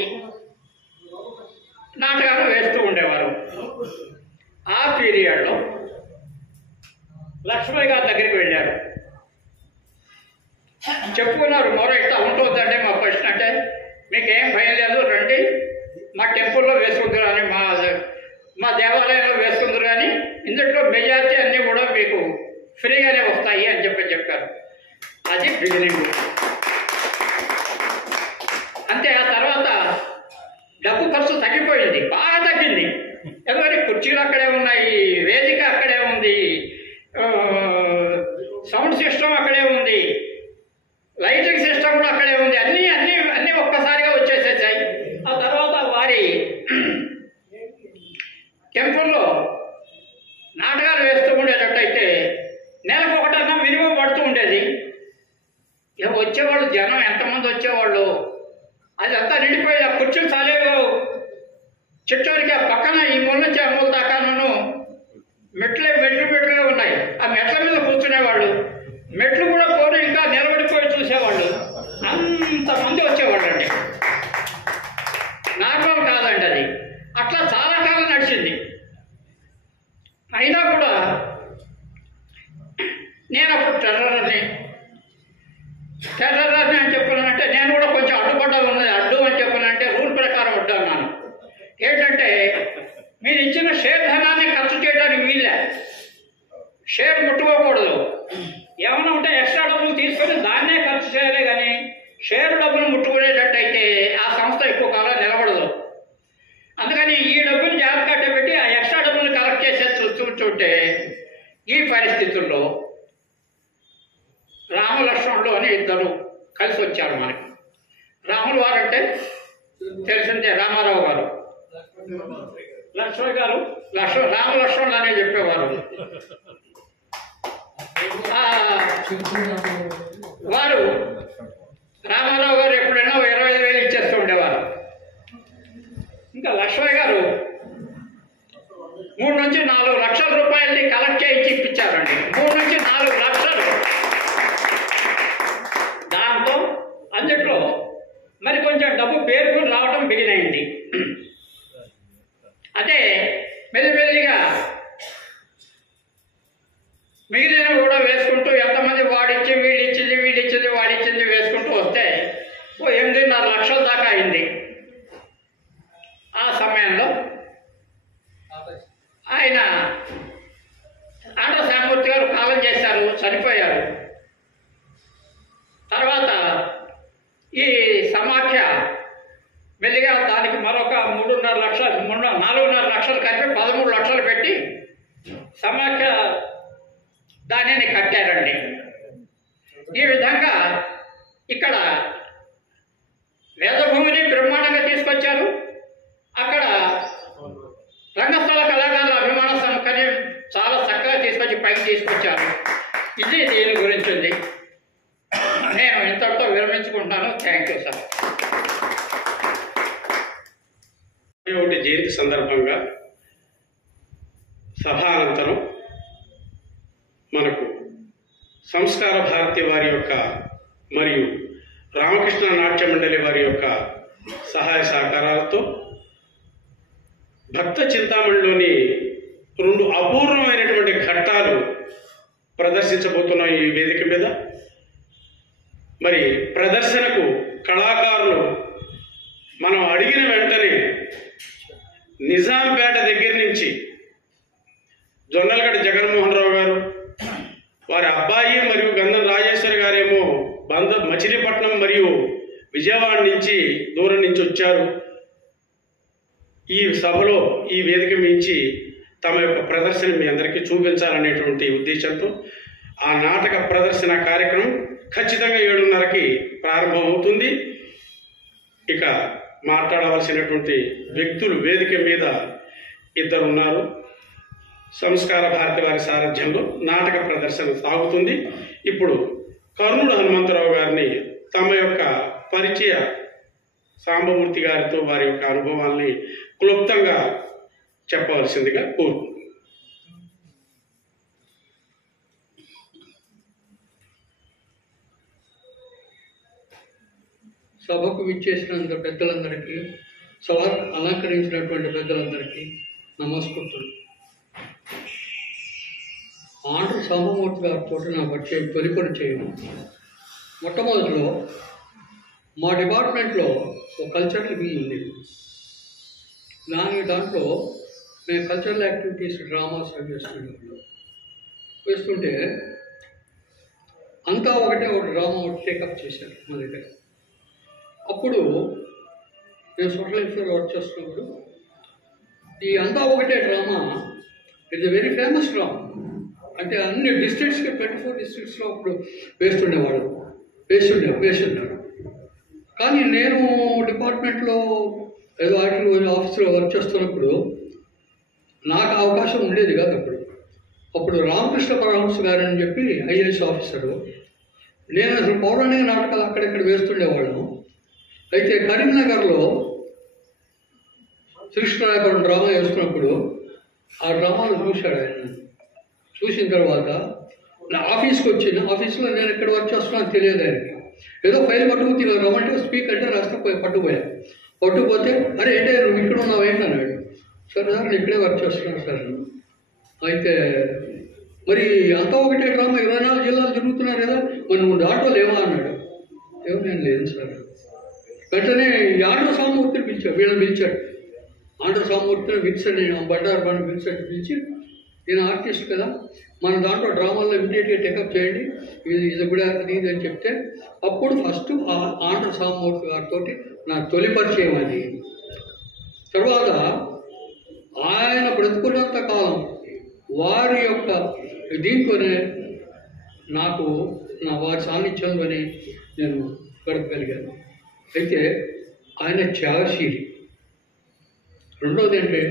నాటకాలు వేస్తూ ఉండేవారు. ఆ పీరియడ్లో లక్ష్మయ్య గారి దగ్గరికి వెళ్ళారు. చెప్పుకున్నారు, మరో ఇట్లా ఉంటుందంటే మా ప్రశ్న అంటే మీకేం భయం లేదు, రండి మా టెంపుల్లో వేసుకుందరు అని, మా దేవాలయంలో వేసుకుందరు కానీ ఇందులో మెజారిటీ అన్నీ కూడా మీకు ఫ్రీగానే వస్తాయి అని చెప్పారు. అది బిగినింగ్. కుర్చీలు అక్కడే ఉన్నాయి, వేదిక అక్కడే ఉంది, సౌండ్ సిస్టమ్ అక్కడే ఉంది, లైటింగ్ సిస్టమ్ కూడా అక్కడే ఉంది. అన్నీ అన్నీ అన్నీ ఒక్కసారిగా వచ్చేసేసాయి. ఆ తర్వాత వారి టెంపుల్లో నాటకాలు వేస్తూ ఉండేటట్టయితే నెలకు ఒకటన్నా మినిమం పడుతూ ఉండేది. ఇక వచ్చేవాళ్ళు జనం ఎంతమంది వచ్చేవాళ్ళు, అది అంతా నిండిపోయి ఆ కుర్చీలు చాలేవు. చిట్టానికి ఆ పక్కన ఈ మూల నుంచి ఆ మూల దాకాను మెట్లు ఉన్నాయి. ఆ మెట్ల మీద కూర్చునేవాళ్ళు, మెట్లు కూడా పోనీ ఇంకా నిలబడిపోయి చూసేవాళ్ళు. అంతమంది వచ్చేవాళ్ళు అండి, నార్మల్ కాదండి అది. అట్లా చాలా కాలం నడిచింది. అయినా కూడా నేను అప్పుడు టెర్రర్ని అని చెప్పానంటే నేను కూడా కొంచెం అడ్డుపడ్డా ఉన్నది. అడ్డు అని చెప్పానంటే రూల్ ప్రకారం వడ్డాను. ఏంటంటే మీరు ఇచ్చిన షేర్ ధనాన్ని ఖర్చు చేయడానికి వీలే, షేర్ ముట్టుకోకూడదు. ఏమైనా ఉంటే ఎక్స్ట్రా డబ్బులు తీసుకొని దాన్నే ఖర్చు చేయాలి, కానీ షేర్ డబ్బులు ముట్టుకునేటట్టయితే ఆ సంస్థ ఎక్కువ కాలం నిలబడదు. అందుకని ఈ డబ్బులు జాగ్రత్త పెట్టి ఆ ఎక్స్ట్రా డబ్బులు కలెక్ట్ చేసే చూస్తుంటే ఈ పరిస్థితుల్లో రామలక్ష్మణులు అని ఇద్దరు కలిసి వచ్చారు మనకి. రాములు వారు అంటే తెలిసిందే, రామారావు గారు, లక్ష్మణ్ గారు రామలక్ష్మణులు అనే చెప్పేవారు. వారు రామారావు గారు ఎప్పుడైనా 25,000 ఇచ్చేస్తూ ఉండేవారు. ఇంకా లక్ష్మణ్ గారు 3 నుంచి 4 లక్షల రూపాయలని కలెక్ట్ చేయించి ఇప్పించారండి. 3 నుంచి 4 లక్షలు. దాంతో అందుట్లో మరి కొంచెం డబ్బు పేరుకుని రావడం బిగినైంది. అదే మెల్లిమెల్లిగా మిగిలినవి కూడా వేసుకుంటూ ఎంతమంది వాడిచ్చి వీడిచ్చింది వాడిచ్చింది వేసుకుంటూ వస్తే 8.5 లక్షల దాకా అయింది. ఆ సమయంలో ఆయన ఆంధ్ర శ్యామమూర్తి గారు కాలం చేశారు, చనిపోయారు. తర్వాత ఈ సమాఖ్య మెల్లిగా దానికి మరొక 4.5 లక్షలు కలిపి 13 లక్షలు పెట్టి సమాఖ్య దానిని కట్టారండి. ఈ విధంగా ఇక్కడ వేదభూమిని బ్రహ్మాండంగా తీసుకొచ్చారు. అక్కడ రంగస్థల కళాకారుల అభిమాన సౌకర్యం చాలా చక్కగా తీసుకొచ్చి పైకి తీసుకొచ్చారు. ఇది దీని గురించి ఉంది. నేను ఇంతటితో విరమించుకుంటాను. Thank you sir. ఒకటి జయంతి సందర్భంగా సభానంతరం మనకు సంస్కార భారతి వారి యొక్క మరియు రామకృష్ణ నాట్య మండలి వారి యొక్క సహాయ సహకారాలతో భక్త చింతామణిలోని 2 అపూర్వమైనటువంటి ఘట్టాలు ప్రదర్శించబోతున్నాం ఈ వేదిక మీద. మరి ప్రదర్శనకు కళాకారులు మనం అడిగిన వెంటనే నిజాంపేట దగ్గర నుంచి జొన్నలగడ్డ జగన్మోహన్ రావు గారు, వారి అబ్బాయి మరియు గంధం రాజేశ్వరి గారేమో మచిలీపట్నం మరియు విజయవాడ నుంచి దూరం నుంచి వచ్చారు. ఈ సభలో ఈ వేదిక మించి తమ యొక్క ప్రదర్శన మీ అందరికీ చూపించాలనేటువంటి ఉద్దేశంతో ఆ నాటక ప్రదర్శన కార్యక్రమం ఖచ్చితంగా 7:30కి ప్రారంభమవుతుంది. ఇక మాట్లాడవలసినటువంటి వ్యక్తులు వేదిక మీద 2 ఉన్నారు. సంస్కార భారతి వారి సారథ్యంలో నాటక ప్రదర్శన సాగుతుంది. ఇప్పుడు కర్నూలు హనుమంతరావు గారిని తమ యొక్క పరిచయ సాంబమూర్తి గారితో వారి యొక్క అనుభవాల్ని క్లుప్తంగా చెప్పవలసిందిగా కోరుకుంటున్నాను. సభకు విచ్చేసినంత పెద్దలందరికీ, సభ అలంకరించినటువంటి పెద్దలందరికీ నమస్కృతులు. ఆంధ్ర సాంబమూర్తి గారితో నా పరిచయం తొలి పరిచయం మొట్టమొదటిలో మా డిపార్ట్మెంట్లో ఒక కల్చరల్ వింగ్ ఉండేది. దాంట్లో మేము కల్చరల్ యాక్టివిటీస్ డ్రామాస్ అవి వేస్తుంటే అంతా ఒక డ్రామా టేకప్ చేశారు మా దగ్గర. అప్పుడు నేను సోషల్ వెల్ఫేర్ వర్క్ చేస్తున్నప్పుడు ఈ అంతా ఒకటే drama it's a very famous drama. అంటే అన్ని డిస్ట్రిక్ట్స్కి 24 డిస్ట్రిక్ట్స్లో అప్పుడు వేస్తున్నారు. కానీ నేను డిపార్ట్మెంట్లో ఏదో ఆఫీస్లో వర్క్ చేస్తున్నప్పుడు నాకు అవకాశం ఉండేది కాదు. అప్పుడు రామకృష్ణ పరమహంస గారు అని చెప్పి ఐఏఎస్ ఆఫీసరు, నేను అసలు పౌరాణిక నాటకాలు అక్కడెక్కడ వేస్తుండేవాళ్ళం. అయితే కరీంనగర్లో శ్రీకృష్ణరాయపురం డ్రామా వేస్తున్నప్పుడు ఆ డ్రామాలు చూశాడు ఆయన. చూసిన తర్వాత నా ఆఫీస్కి వచ్చింది. ఆఫీస్లో నేను ఎక్కడ వర్క్ చేస్తున్నాను తెలియదు ఆయనకి. ఏదో ఫైల్ పట్టుకుని రమ్మంటే స్పీక్ అంటే రాస్తే పట్టుకుపోతే అరే ఏంటే నువ్వు ఇక్కడ ఉన్నావు ఏంటి అన్నాడు. సార్ నేను ఇక్కడే వర్క్ చేస్తున్నాను సార్. అయితే మరి అంతా ఒకటే డ్రామా 24 జిల్లాలు తిరుగుతున్నారు కదా, మరి నువ్వు దాంట్లో లేవా అన్నాడు. ఏమో నేను లేదు సార్. వెంటనే ఆంధ్ర సామూర్తిని వీళ్ళని పిలిచాడు. ఆంధ్ర సామూర్తిని బండారు విన్సెంట్ పిలిచి, ఈయన ఆర్టిస్ట్ కదా, మన దాంట్లో డ్రామాల్లో ఇమీడియట్గా టేకప్ చేయండి, ఇది కూడా అది అని చెప్తే అప్పుడు ఫస్ట్ ఆంధ్ర సామూర్తి గారితో నా తొలి పరిచయం అది. తర్వాత ఆయన బ్రతుకున్నంత కాలం వారి యొక్క దీంతోనే నాకు వారి సాన్నిధ్యంలోనే నేను గడపగలిగాను. అయితే ఆయన త్యాగశీలి. రెండవది అంటే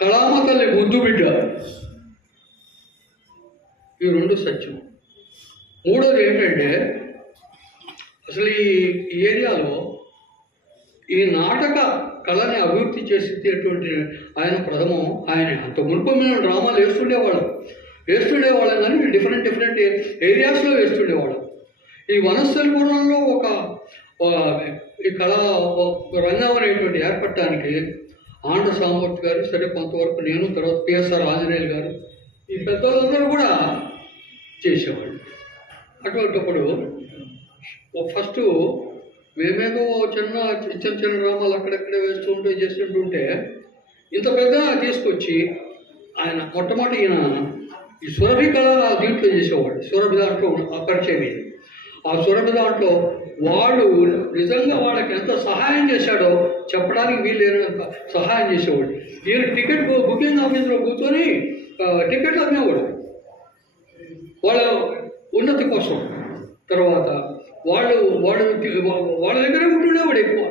కళామ తల్లి ముద్దు బిడ్డ, ఈ రెండు సత్యం. మూడోది ఏంటంటే అసలు ఈ ఏరియాలో ఈ నాటక కళని అభివృద్ధి చేసేటటువంటి ఆయన ప్రథమం ఆయనే. అంత మునుపు మేము డ్రామాలు వేస్తుండేవాళ్ళం కానీ డిఫరెంట్ ఏరియాస్లో వేస్తుండేవాళ్ళం. ఈ వనస్థలిపురంలో ఒక ఈ కళా రంగం అనేటువంటి ఏర్పడటానికి ఆంధ్ర సామూర్తి గారు, సరే కొంతవరకు నేను, తర్వాత పిఎస్ఆర్ ఆంజనేయులు గారు, ఈ పెద్దలందరూ కూడా చేసేవాళ్ళు. అటువంటిప్పుడు ఫస్ట్ మేమేదో చిన్న డ్రామాలు అక్కడెక్కడే చేస్తుంటే ఇంత పెద్దగా తీసుకొచ్చి ఆయన మొట్టమొదటి ఈ సురభి కళ దీంట్లో చేసేవాడు. సురభి దాంట్లో పరిచయం ఇది. ఆ సురభి దాంట్లో వాడు నిజంగా వాళ్ళకి ఎంత సహాయం చేశాడో చెప్పడానికి వీళ్ళేనంత సహాయం చేసేవాడు. ఈయన టికెట్ బుకింగ్ ఆఫీస్లో కూర్చొని టికెట్లు అమ్మేవాడు వాళ్ళ ఉన్నతి కోసం. తర్వాత వాళ్ళ దగ్గరే ఉంటుండేవాడు ఎక్కువ.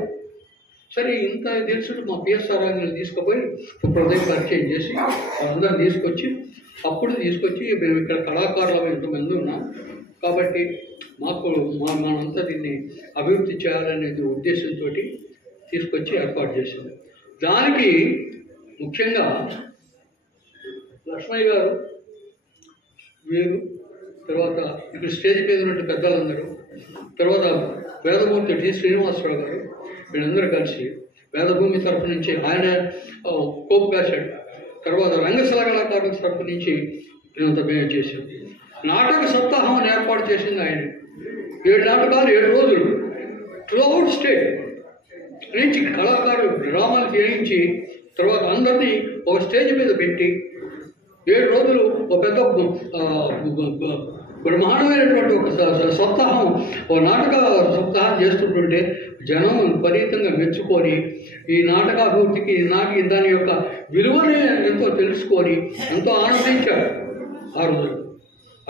సరే ఇంత తెలుసు మా పిఎస్ఆర్ ఆంజనేయులు తీసుకుపోయి ప్రదేశ్ పరిచయం చేసి వాళ్ళందరినీ తీసుకొచ్చి మేము ఇక్కడ కళాకారులు ఎంతమంది ఉన్నాం కాబట్టి మనంతా దీన్ని అభివృద్ధి చేయాలనేది ఉద్దేశంతో తీసుకొచ్చి ఏర్పాటు చేశాం. దానికి ముఖ్యంగా లక్ష్మయ్య గారు, వీరు, తర్వాత ఇక్కడ స్టేజ్ మీద ఉన్న పెద్దలందరూ, తర్వాత వేదమూర్తి టి శ్రీనివాసరావు గారు, వీళ్ళందరూ కలిసి వేదభూమి తరఫు నుంచి ఆయన కోప్ కాశాడు. తర్వాత రంగశిల కళాకారుల తరఫు నుంచి మేమంతా మేము చేసాం. నాటక సప్తాహం అని ఏర్పాటు చేసింది ఆయన. 7 నాటకాలు 7 రోజులు త్రూఅవుట్ స్టేట్ నుంచి కళాకారులు డ్రామాలు చేయించి తర్వాత అందరినీ ఒక స్టేజ్ మీద పెట్టి 7 రోజులు ఒక పెద్ద బ్రహ్మాండమైనటువంటి ఒక సప్తాహం, ఒక నాటక సప్తాహం చేస్తుంటుంటే జనం విపరీతంగా మెచ్చుకొని ఈ నాటకాభివృద్ధికి దాని యొక్క విలువని ఎంతో తెలుసుకొని ఎంతో ఆనందించాడు ఆ రోజు.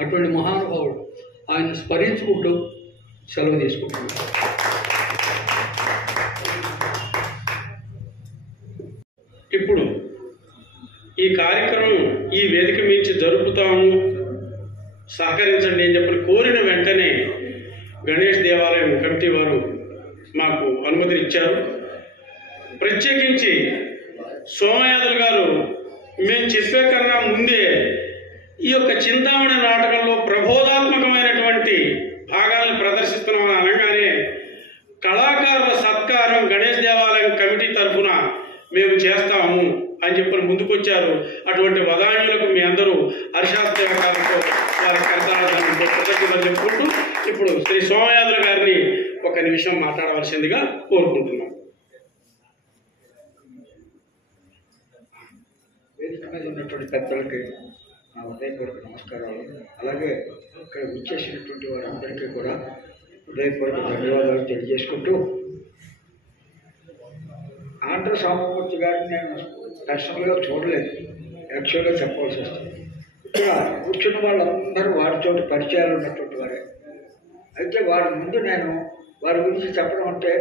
అటువంటి మహానుభావుడు ఆయన స్మరించుకుంటూ సెలవు తీసుకుంటున్నాడు. ఇప్పుడు ఈ కార్యక్రమం ఈ వేదిక మించి జరుపుతాము, సహకరించండి అని చెప్పి కోరిన వెంటనే గణేష్ దేవాలయం కమిటీ వారు మాకు అనుమతిని ఇచ్చారు. ప్రత్యేకించి సోమయాజులు గారు మేము చెప్పే కన్నా ముందే ఈ యొక్క చింతామణి నాటకంలో ప్రబోధాత్మకమైనటువంటి భాగాలను ప్రదర్శిస్తున్నామని అనగానే కళాకారుల సత్కారం గణేష్ దేవాలయం కమిటీ తరఫున మేము చేస్తాము అని చెప్పి ముందుకొచ్చారు. అటువంటి వదాన్యులకు మీ అందరూ హర్షాస్పదకాలతో వారి కృతజ్ఞతలు చెప్పుకుంటూ ఇప్పుడు శ్రీ సోమయాజుల గారిని ఒక నిమిషం మాట్లాడవలసిందిగా కోరుకుంటున్నాం. వేదిక మీద ఉన్నటువంటి పెద్దలకి నా హృదయపూర్వక నమస్కారాలు. అలాగే ఇక్కడ విచ్చేసినటువంటి వారందరికీ కూడా హృదయపూర్వక ధన్యవాదాలు తెలియజేసుకుంటూ ఆంధ్ర సామూర్తి గారిని నేను పర్సనల్గా చూడలేదు, యాక్చువల్గా చెప్పవలసి వస్తుంది. ఇక్కడ కూర్చున్న వాళ్ళందరూ వారితో పరిచయాలు ఉన్నటువంటి వారే. అయితే వారి ముందు నేను వారి గురించి చెప్పడం అంటే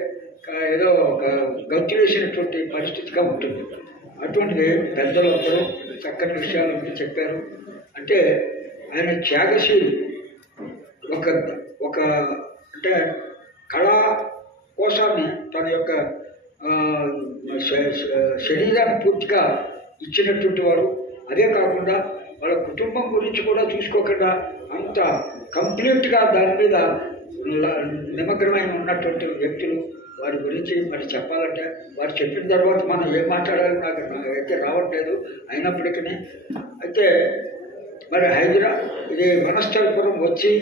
ఏదో ఒక గచ్చు వేసినటువంటి పరిస్థితిగా ఉంటుంది. అటువంటిది పెద్దలు అందరూ చక్కని విషయాలు చెప్పారు. అంటే ఆయన త్యాగశీలి, ఒక అంటే కళా కోసాన్ని తన యొక్క శరీరాన్ని పూర్తిగా ఇచ్చినటువంటి వారు. అదే కాకుండా వాళ్ళ కుటుంబం గురించి కూడా చూసుకోకుండా అంత కంప్లీట్గా దాని మీద నిమగ్నమై ఉన్నటువంటి వ్యక్తులు. వారి గురించి మరి చెప్పాలంటే వారు చెప్పిన తర్వాత మనం ఏం మాట్లాడాలి నాకు అయితే రావట్లేదు. అయినప్పటికీ అయితే మరి ఇది వనస్థలపురం వచ్చి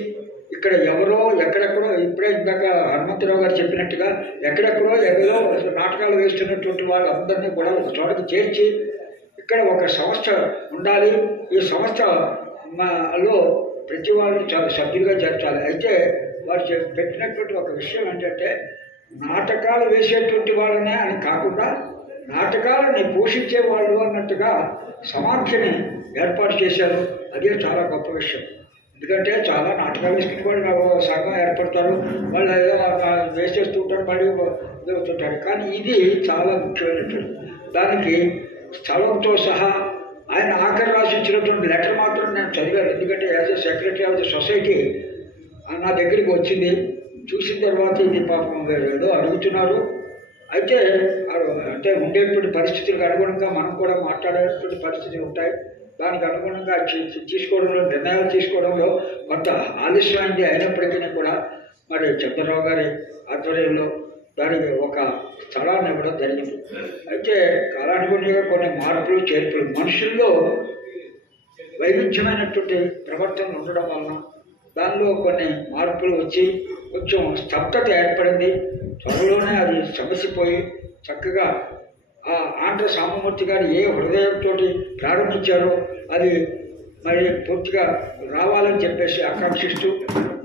ఇక్కడ ఎవరో ఎక్కడెక్కడో ఇప్పుడే ఇందాక హనుమంతరావు గారు చెప్పినట్టుగా ఎక్కడెక్కడో ఎవరో నాటకాలు వేస్తున్నటువంటి వాళ్ళందరినీ కూడా ఒక చోటకి చేర్చి ఇక్కడ ఒక సంస్థ ఉండాలి, ఈ సంస్థలో ప్రతి వాళ్ళు చాలా సభ్యులుగా చేర్చాలి. అయితే వారు పెట్టినటువంటి ఒక విషయం ఏంటంటే నాటకాలు వేసేటువంటి వాళ్ళనే అని కాకుండా నాటకాలని పోషించే వాళ్ళు అన్నట్టుగా సమాఖ్యని ఏర్పాటు చేశారు. అదే చాలా గొప్ప విషయం. ఎందుకంటే చాలా నాటకాలు వేసుకుని వాళ్ళు సంఘం ఏర్పడతారు, వాళ్ళు ఏదో వేసేస్తూ ఉంటారు, మళ్ళీ ఇదవుతుంటారు. కానీ ఇది చాలా ముఖ్యమైనటువంటి దానికి స్థలంతో సహా ఆయన ఆఖరి రాసి ఇచ్చినటువంటి లెటర్ మాత్రం నేను చదివాను. ఎందుకంటే as a secretary of the society నా దగ్గరికి వచ్చింది. చూసిన తర్వాత ఇది పాపం ఏదో అడుగుతున్నారు. అయితే అంటే ఉండేటువంటి పరిస్థితులకు అనుగుణంగా మనం కూడా మాట్లాడేటువంటి పరిస్థితులు ఉంటాయి. దానికి అనుగుణంగా తీసుకోవడంలో నిర్ణయాలు తీసుకోవడంలో కొంత ఆలస్యమైంది. అయినప్పటికీ కూడా మరి చంద్రరావు గారి ఆధ్వర్యంలో దానికి ఒక స్థలాన్ని ఇవ్వడం జరిగింది. అయితే కాలానుగుణంగా కొన్ని మార్పులు చేర్పులు మనుషుల్లో వైవిధ్యమైనటువంటి ప్రవర్తనలు ఉండడం వలన దానిలో కొన్ని మార్పులు వచ్చి కొంచెం స్తబ్దత ఏర్పడింది. త్వరలోనే అది సమసిపోయి చక్కగా ఆంధ్ర సాంబమూర్తి గారు ఏ హృదయంతో ప్రారంభించారో అది మరి పూర్తిగా రావాలని చెప్పేసి ఆకాంక్షిస్తూ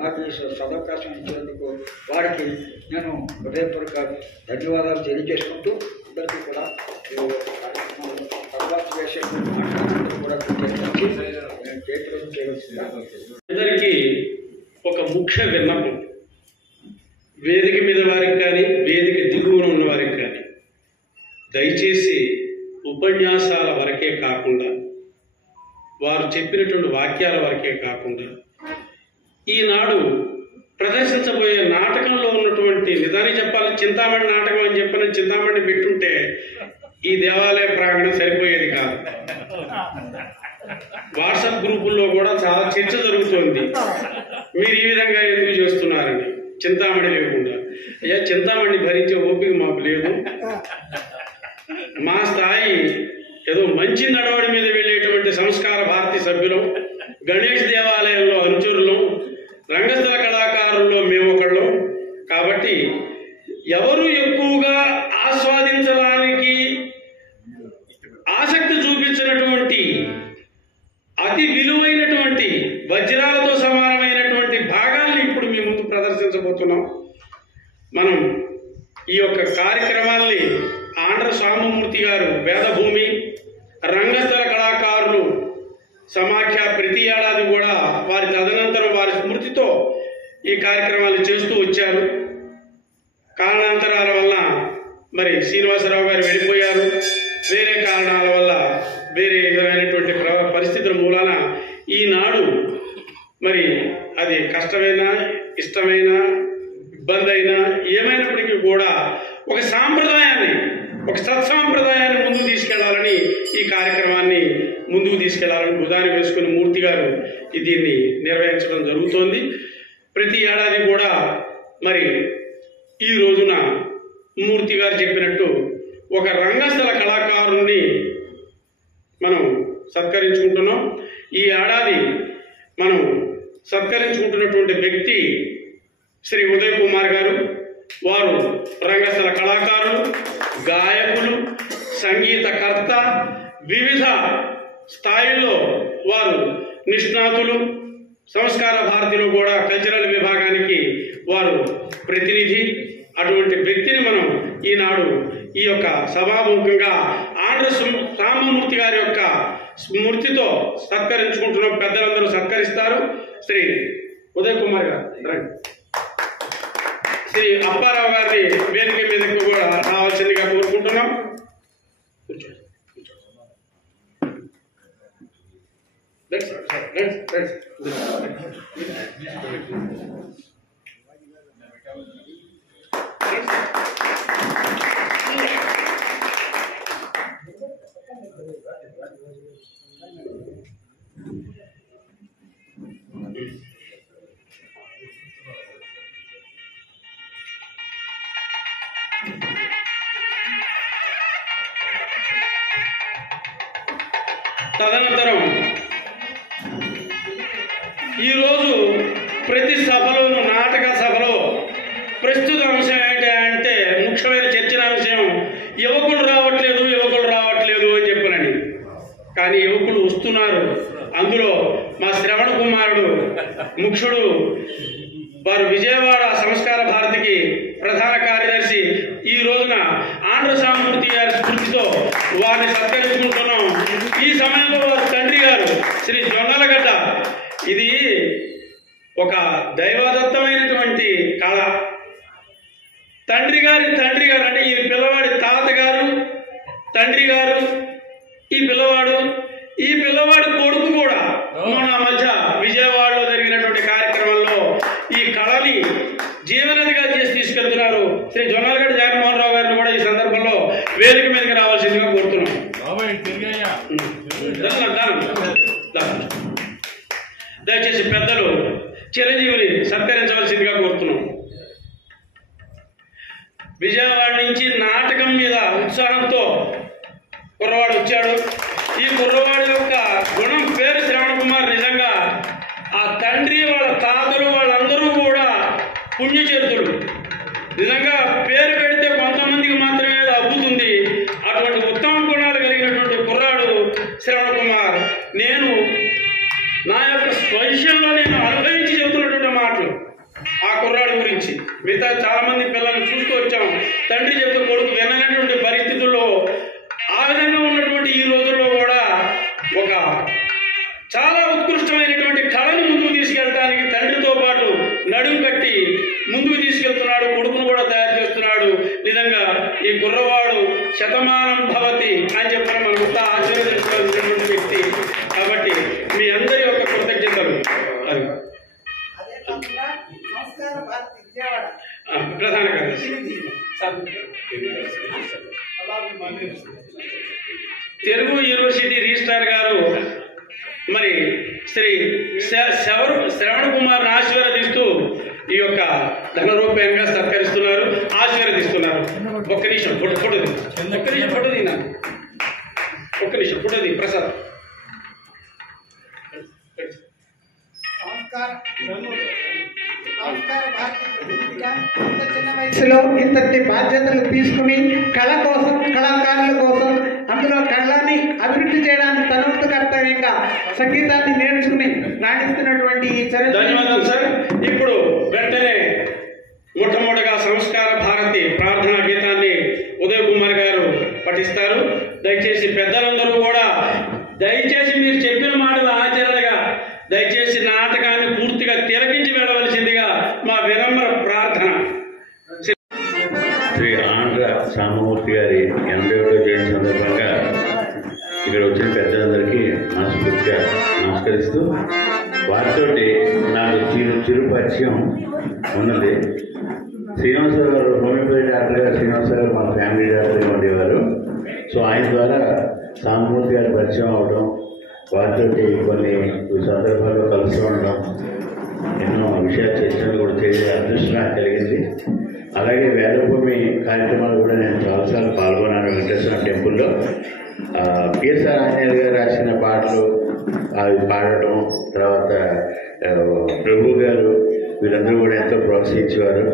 నాకు ఈ సదవకాశం ఇచ్చినందుకు వారికి నేను హృదయపూర్వక ధన్యవాదాలు తెలియజేసుకుంటూ అందరికీ కూడా తర్వాత చేసే కూడా అందరికీ ఒక ముఖ్య విన్నపం, వేదిక మీద వారికి కానీ వేదిక దిగువన ఉన్న వారికి కానీ దయచేసి ఉపన్యాసాల వరకే కాకుండా వారు చెప్పినటువంటి వాక్యాల వరకే కాకుండా ఈనాడు ప్రదర్శించబోయే నాటకంలో ఉన్నటువంటి నిజాన్ని చెప్పాలి, చింతామణి నాటకం అని చెప్పిన చింతామణి పెట్టుంటే ఈ దేవాలయ ప్రాంగణం సరిపోయేది కాదు. వాట్సాప్ గ్రూపుల్లో కూడా చాలా చర్చ జరుగుతోంది, మీరు ఈ విధంగా ఎందుకు చేస్తున్నారని. చింతామణి లేకుండా అయ్యా చింతామణి భరించే ఓపిక మాకు లేదు. మా స్థాయి ఏదో మంచి నడవడి మీద వెళ్ళేటువంటి సంస్కార భారతి సభ్యులం, గణేష్ దేవాలయంలో అనుచరులం, రంగస్థల కళాకారుల్లో మేమొకళ్ళం. కాబట్టి ఎవరు ఎక్కువగా ఆస్వాదించడానికి ఆసక్తి చూపించినటువంటి అతి విలువైనటువంటి వజ్రాలతో సమానమైనటువంటి భాగాల్ని ఇప్పుడు మీ ముందు ప్రదర్శించబోతున్నాం. మనం ఈ యొక్క కార్యక్రమాల్ని ఆంధ్ర సాంబమూర్తి గారు వేదభూమి రంగస్థల కళాకారులు సమాఖ్య ప్రతి ఏడాది కూడా వారి తదనంతరం వారి స్మృతితో ఈ కార్యక్రమాలు చేస్తూ వచ్చారు. కారణాంతరాల వల్ల మరి శ్రీనివాసరావు గారు వెళ్ళిపోయారు, వేరే కారణాల వల్ల వేరే విధమైనటువంటి పరిస్థితుల మూలాన ఈనాడు మరి అది కష్టమైనా ఇష్టమైనా ఇబ్బంది అయినా ఏమైనప్పటికీ కూడా ఒక సాంప్రదాయాన్ని, ఒక సత్సాంప్రదాయాన్ని ముందుకు తీసుకెళ్లాలని ఈ కార్యక్రమాన్ని ముందుకు తీసుకెళ్లాలని బుధాన్ని వేసుకుని మూర్తి గారు దీన్ని నిర్వహించడం జరుగుతోంది. ప్రతి ఏడాది కూడా మరి ఈ రోజున మూర్తి గారు చెప్పినట్టు ఒక రంగస్థల కళాకారుణ్ణి మనం సత్కరించుకుంటున్నాం. ఈ ఏడాది మనం సత్కరించుకుంటున్నటువంటి వ్యక్తి శ్రీ ఉదయ్ కుమార్ గారు. వారు రంగస్థల కళాకారులు, గాయకులు, సంగీతకర్త, వివిధ స్థాయిల్లో వారు నిష్ణాతులు. సంస్కార భారతిలో కూడా కల్చరల్ విభాగానికి వారు ప్రతినిధి. అటువంటి వ్యక్తిని మనం ఈనాడు ఈ యొక్క సభాముఖంగా ఆంధ్ర ఆంధ్ర సాంబమూర్తి గారి యొక్క స్మృతితో సత్కరించుకుంటున్నాం. పెద్దలందరూ సత్కరిస్తారు. శ్రీ ఉదయ్ కుమార్ గారు రండి. శ్రీ అప్పారావు గారిని వేదిక మీదకి కూడా రావాల్సిందిగా కోరుకుంటున్నాం. కూర్చోండి. తదనంతరం ఈరోజు ప్రతి సభలోను నాటక సభలో ప్రస్తుత అంశం ఏంటంటే ముఖ్యమైన చర్చనాంశం యువకులు రావట్లేదు అని చెప్పానండి. కానీ యువకులు వస్తున్నారు. అందులో మా శ్రవణ కుమారుడు ముఖ్యుడు, వారు విజయవాడ సంస్కార భారతికి ప్రధాన కార్యదర్శి. ఈ రోజున ఆంధ్ర సాంబమూర్తి గారి స్ఫూర్తితో వారిని సత్కరించుకుంటున్నాం. ఈ సమయంలో వారి తండ్రి గారు శ్రీ జొన్నలగడ్డ, ఇది ఒక దైవదత్తమైనటువంటి కళ. తండ్రి గారు అంటే ఈ పిల్లవాడి తాతగారు, తండ్రి గారు, ఈ పిల్లవాడి కొడుకు కూడా మొన్న మధ్య విజయవాడలో జరిగినటువంటి కార్యక్రమంలో ఈ కళని జీవనదిగా చేసి తీసుకెళ్తున్నారు. శ్రీ జొన్నలగడ్డ జగన్మోహన్ రావు గారిని కూడా ఈ సందర్భంలో వేదిక మీదకి రావాల్సిందిగా కోరుతున్నాం. దయచేసి పెద్దలు చిరంజీవిని సత్కరించవలసిందిగా కోరుతున్నాం. విజయవాడ నుంచి నాటకం మీద ఉత్సాహంతో కుర్రవాడు వచ్చాడు. ఈ కుర్రవాడి యొక్క గుణం పేరు శ్రవణ కుమార్. నిజంగా ఆ తండ్రి, వాళ్ళ తాతలు, వాళ్ళందరూ కూడా పుణ్యచరితులు. నిజంగా పేరు పెడితే కొంతమందికి మాత్రమే అది అబ్బుతుంది. అటువంటి ఉత్తమ గుణాలు కలిగినటువంటి కుర్రాడు శ్రవణ కుమార్. నేను నా యొక్క స్వవిషయంలో నేను అనుభవించి చెబుతున్నటువంటి మాటలు ఆ కుర్రాడు గురించి. మిగతా చాలా మంది పిల్లల్ని చూస్తూ వచ్చాం. తండ్రి చెబుతూ కొడుకు విననటువంటి పరిస్థితుల్లో ఆ విధంగా ఉన్నటువంటి ఈ రోజుల్లో కూడా ఒక చాలా ఉత్కృష్టమైనటువంటి కళని ముందుకు తీసుకెళ్ళడానికి తండ్రితో పాటు నడుము కట్టి ముందుకు తీసుకెళ్తున్నాడు. కొడుకును కూడా తయారు చేస్తున్నాడు. నిజంగా ఈ కుర్రవాడు శతమానం భవతి అని చెప్పిన మనం ఆశీర్వదించవలసినటువంటి వ్యక్తి. కాబట్టి మీ అందరి యొక్క కృతజ్ఞతలు. అది ప్రధాన కార్యదర్శి తెలుగు యూనివర్సిటీ రిజిస్ట్రార్ గారు మరి శ్రీ శ్రవణ కుమార్ని ఆశీర్వదిస్తూ ఈ యొక్క ధనరూపంగా సత్కరిస్తున్నారు, ఆశీర్వదిస్తున్నారు. ఒక్క నిమిషం ఫోటోది ప్రసాద్. చిన్న వయసులో ఇంతటి బాధ్యతలు తీసుకుని కళ కోసం, కళాకారుల కోసం, అందులో కళని అభివృద్ధి చేయడానికి తనవంతు కర్తవ్యంగా సంగీతాన్ని నేర్చుకుని రాణిస్తున్నటువంటి ఈ ధన్యవాదాలు సార్. ఇప్పుడు వెంటనే మొట్టమొదటిగా సంస్కార భారతి ప్రార్థనా గీతాన్ని ఉదయ్ కుమార్ గారు పఠిస్తారు. దయచేసి పెద్దలందరూ కూడా దయచేసి మీరు చెప్పిన మాటలు ఆచరణగా దయచేసి నాటకాన్ని పూర్తిగా తిలకించి వెళ్ళవలసిందిగా మా వినమ్ర ప్రార్థన. శ్రీ ఆంధ్ర సాంబమూర్తి గారి 81వ జయంతి సందర్భంగా ఇక్కడ వచ్చిన పెద్దలందరికీ మనస్ఫూర్తిగా నమస్కరిస్తూ, వారితోటి నాకు చిరు పరిచయం ఉన్నది. శ్రీనివాసరావు గారు హోమియోపతి డాక్టర్ గారు, శ్రీనివాసరావు గారు మా ఫ్యామిలీ డాక్టర్గా ఉండేవారు. సో ఆయన ద్వారా సాంబమూర్తి గారి పరిచయం అవడం, వారితో కొన్ని సందర్భాల్లో కలిసి ఉండడం, ఎన్నో విషయాలు చర్చలు కూడా చేసే అదృష్టం నాకు కలిగింది. అలాగే వేదభూమి కార్యక్రమాలు కూడా నేను చాలాసార్లు పాల్గొన్నాను. వెంకటేశ్వర టెంపుల్లో పిఎస్ఆర్ ఆంజనేయులు గారు రాసిన పాటలు అవి పాడటం, తర్వాత ప్రభు గారు వీరందరూ కూడా ఎంతో ప్రోత్సహించేవారు.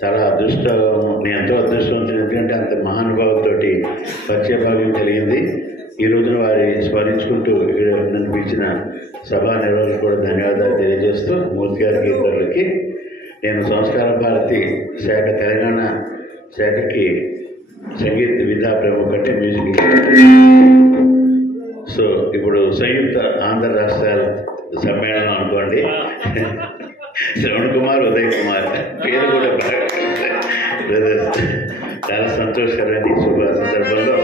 చాలా అదృష్టం, నేను ఎంతో అదృష్టవంతుడు. ఎందుకంటే అంత మహానుభావులతోటి పరిచయ భాగ్యం కలిగింది. ఈ రోజున వారి స్మరించుకుంటూ ఇక్కడ నన్ను పిలిచిన సభా నిర్వహణకు కూడా ధన్యవాదాలు తెలియజేస్తూ, మూర్తి గారికి, ఇతరులకి నేను సంస్కార భారతి శాఖ తెలంగాణ శాఖకి సంగీత విధా ప్రముఖ అంటే మ్యూజిక్. సో ఇప్పుడు సంయుక్త ఆంధ్ర రాష్ట్రాల సమ్మేళనం అనుకోండి. శ్రవణ్ కుమార్, ఉదయ్ కుమార్ పేరు కూడా బాగా బ్రదర్స్. చాలా సంతోషకరమైన ఈ శుభ సందర్భంలో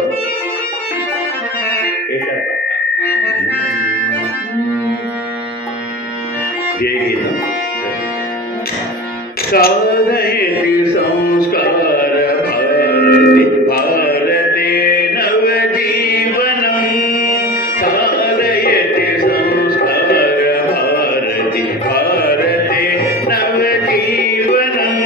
గీతం సాధయతి సంస్కార భారతి భారతే నవజీవనం సాధయతి సంస్కార భారతి భారతే నవజీవనం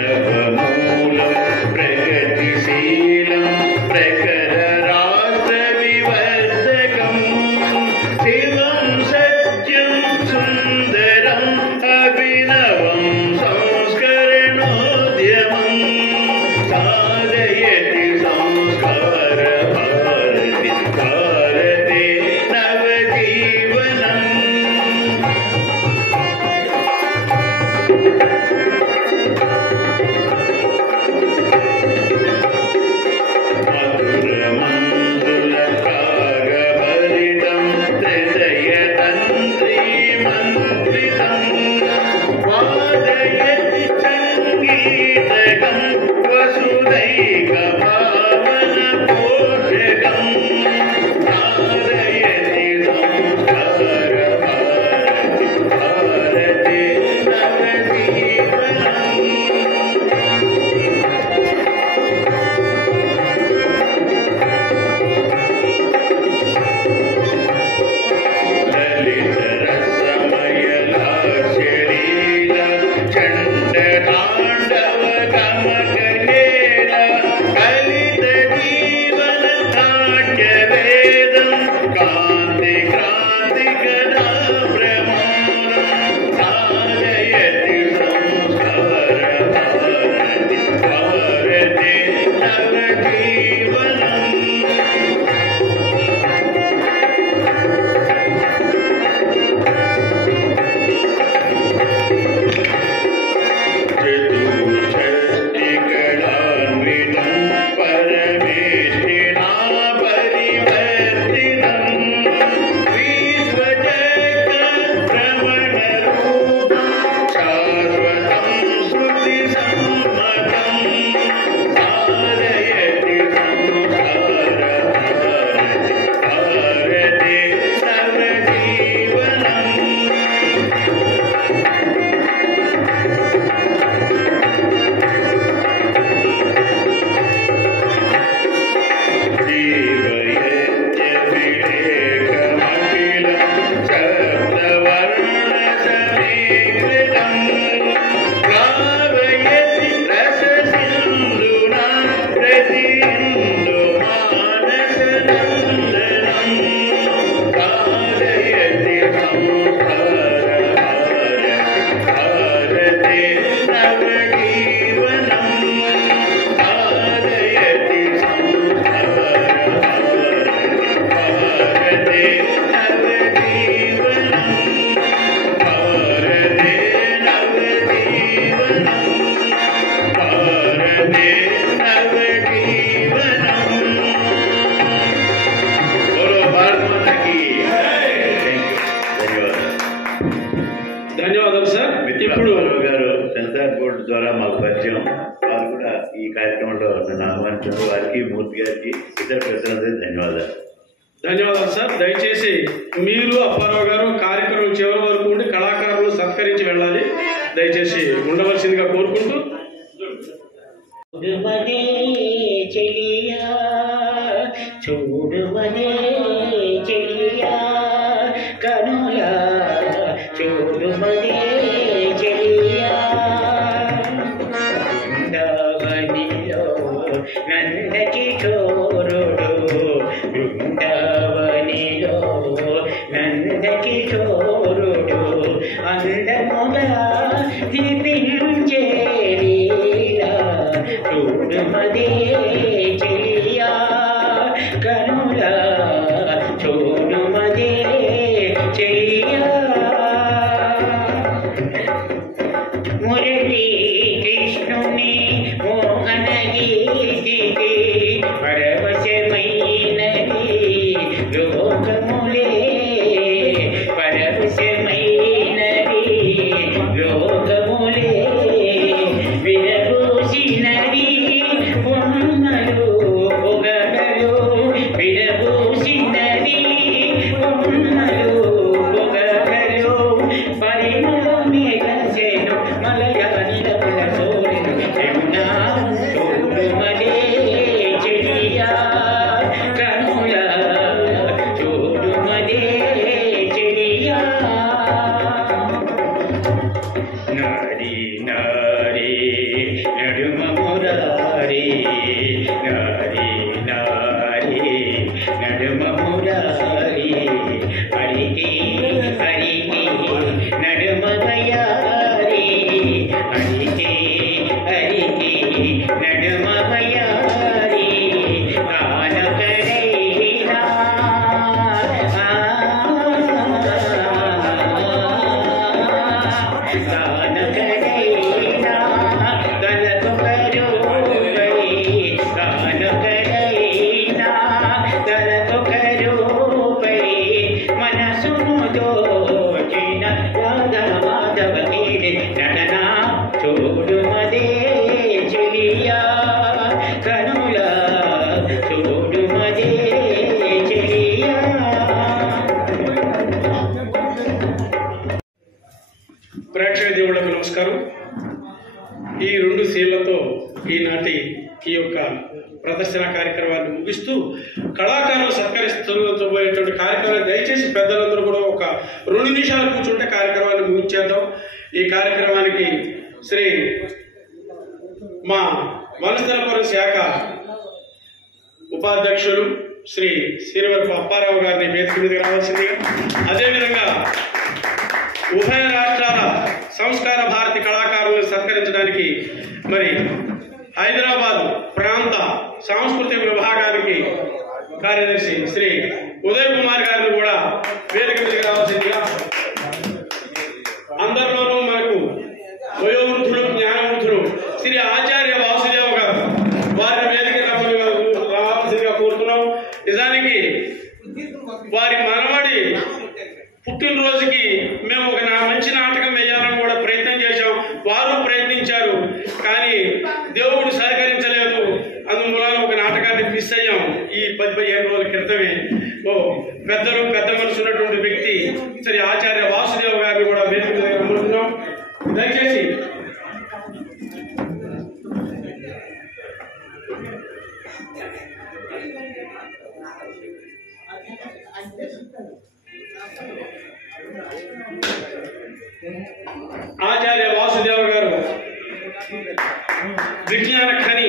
ప్రణవమూలం ప్రగతిశీలం ప్రఖర రాష్ట్ర వివర్ధకం శివం సత్యం సుందరం అభినవం సంస్కరణోద్యమం సాధయతి సంస్కార భారతి భారతే నవజీవనం మధురమందుల కాగభరితం త్రిదయతంత్రీ మంత్రితం వాదయతి సంగీతకం వసుదైక భావన పోషకం సాధయతి సంస్కార భారతి భారతే నవజీవనం లలిత రసమయలాశలీల చండ తాండవ గమకహేర కలిత జీవన నాట్య వేదం కాంతి క్రాంతి గదా ప్రమాణం సాధయతి సంస్కార భారతి భారతే నవజీవనం చతుషష్టికళాన్వితం పరమేష్ఠినా పరివర్తితం విశ్వచక్రభ్రమణరూపం శాశ్వతం శృతిసమ్మతం సాధయతి సంస్కార భారతి భారతే నవజీవనం జీవయత్య వివేకమఖిలం శబ్దవర్ణసమీకృతం ప్లావయతి రససింధునా ప్రతిందుమానసనందనం సాధయతి సంస్కార భారతి భారతే నవజీవనం సాధయతి సంస్కార భారతి నవజీవనం భారతే నవజీవనం భారతే నవజీవనం. బోలో భారత్ మాతా కీ ధన్యవాదాలు. ధన్యవాదాలు సార్. ఇప్పుడు ఇప్పుడు గారు సెన్సార్ బోర్డు ద్వారా మాకు పరిచయం. వారు కూడా ఈ కార్యక్రమంలో నన్ను ఆహ్వానించారు. వారికి, మూర్తి గారికి, ఇతర ప్రజలందరికీ ధన్యవాదాలు. ధన్యవాదాలు సార్. దయచేసి మీరు అప్పారావు గారు కార్యక్రమం చివరి వరకు ఉండి కళాకారులను సత్కరించి వెళ్ళాలి. దయచేసి ఉండవలసిందిగా కోరుకుంటూ చూడుమనే చెలియా చూడుమనే చెలియా కనుల చూడుమనే చెలియా బృందావనిలో నందకిశోరుడు బృందావనిలో నందకిశోరుడు అందముగా దీపించే లీలా చూడుమదే చెలియా కనుల చూడుమదే చెలియా తోచిన రాధా మాధవ నీడి నటన చూడుమదే చెలియా కనుల చూడుమదే చెలియా. ప్రేక్షక దేవుళ్లకు నమస్కారం. ఈ రెండు సీళ్లతో ఈనాటి ఈ యొక్క ప్రదర్శన కార్యక్రమాన్ని ముగిస్తూ కళాకారులు సత్కరిస్తున్నటువంటి కార్యక్రమాన్ని దయచేసి పెద్దలందరూ కూడా ఒక 2 నిమిషాలు కూర్చుంటే కార్యక్రమాన్ని ముగించేద్దాం. ఈ కార్యక్రమానికి శ్రీ మా వనస్థలపురం శాఖ ఉపాధ్యక్షులు శ్రీ శ్రీవరపు అప్పారావు గారిని వేదిక మీదకి రావాల్సిందిగా, అదేవిధంగా ఉభయ రాష్ట్రాల సంస్కార భారతి కళాకారులను సత్కరించడానికి మరి హైదరాబాద్ ప్రాంత సాంస్కృతిక విభాగానికి కార్యదర్శి శ్రీ ఉదయ్ కుమార్ గారిని కూడా వేదిక మీదకి రావాల్సిందిగా, అందరిలోనూ మనకు వయోవృద్ధులు జ్ఞానవృద్ధులు శ్రీ ఆచార్య వాసుదేవ్ గారు వారిని వేదిక రావాల్సిందిగా కోరుతున్నాం. నిజానికి వారి మనవడి పుట్టినరోజుకి మేము ఒక మంచి నాటకం వేయాలని కూడా ప్రయత్నం చేశాం. వారు ప్రయత్నించారు, కానీ దేవుడు సహకరించలేదు. అందువలన ఒక నాటకాన్ని మిస్ అయ్యాం ఈ 10-15 రోజుల క్రితమే. పెద్ద మనసు ఉన్నటువంటి వ్యక్తి శ్రీ ఆచార్య వాసుదేవ్ గారిని కూడా వేదిక మీద అమ్ముతున్నాం. దయచేసి ఆచార్య వాసుదేవ గారు విజ్ఞాన ఖని.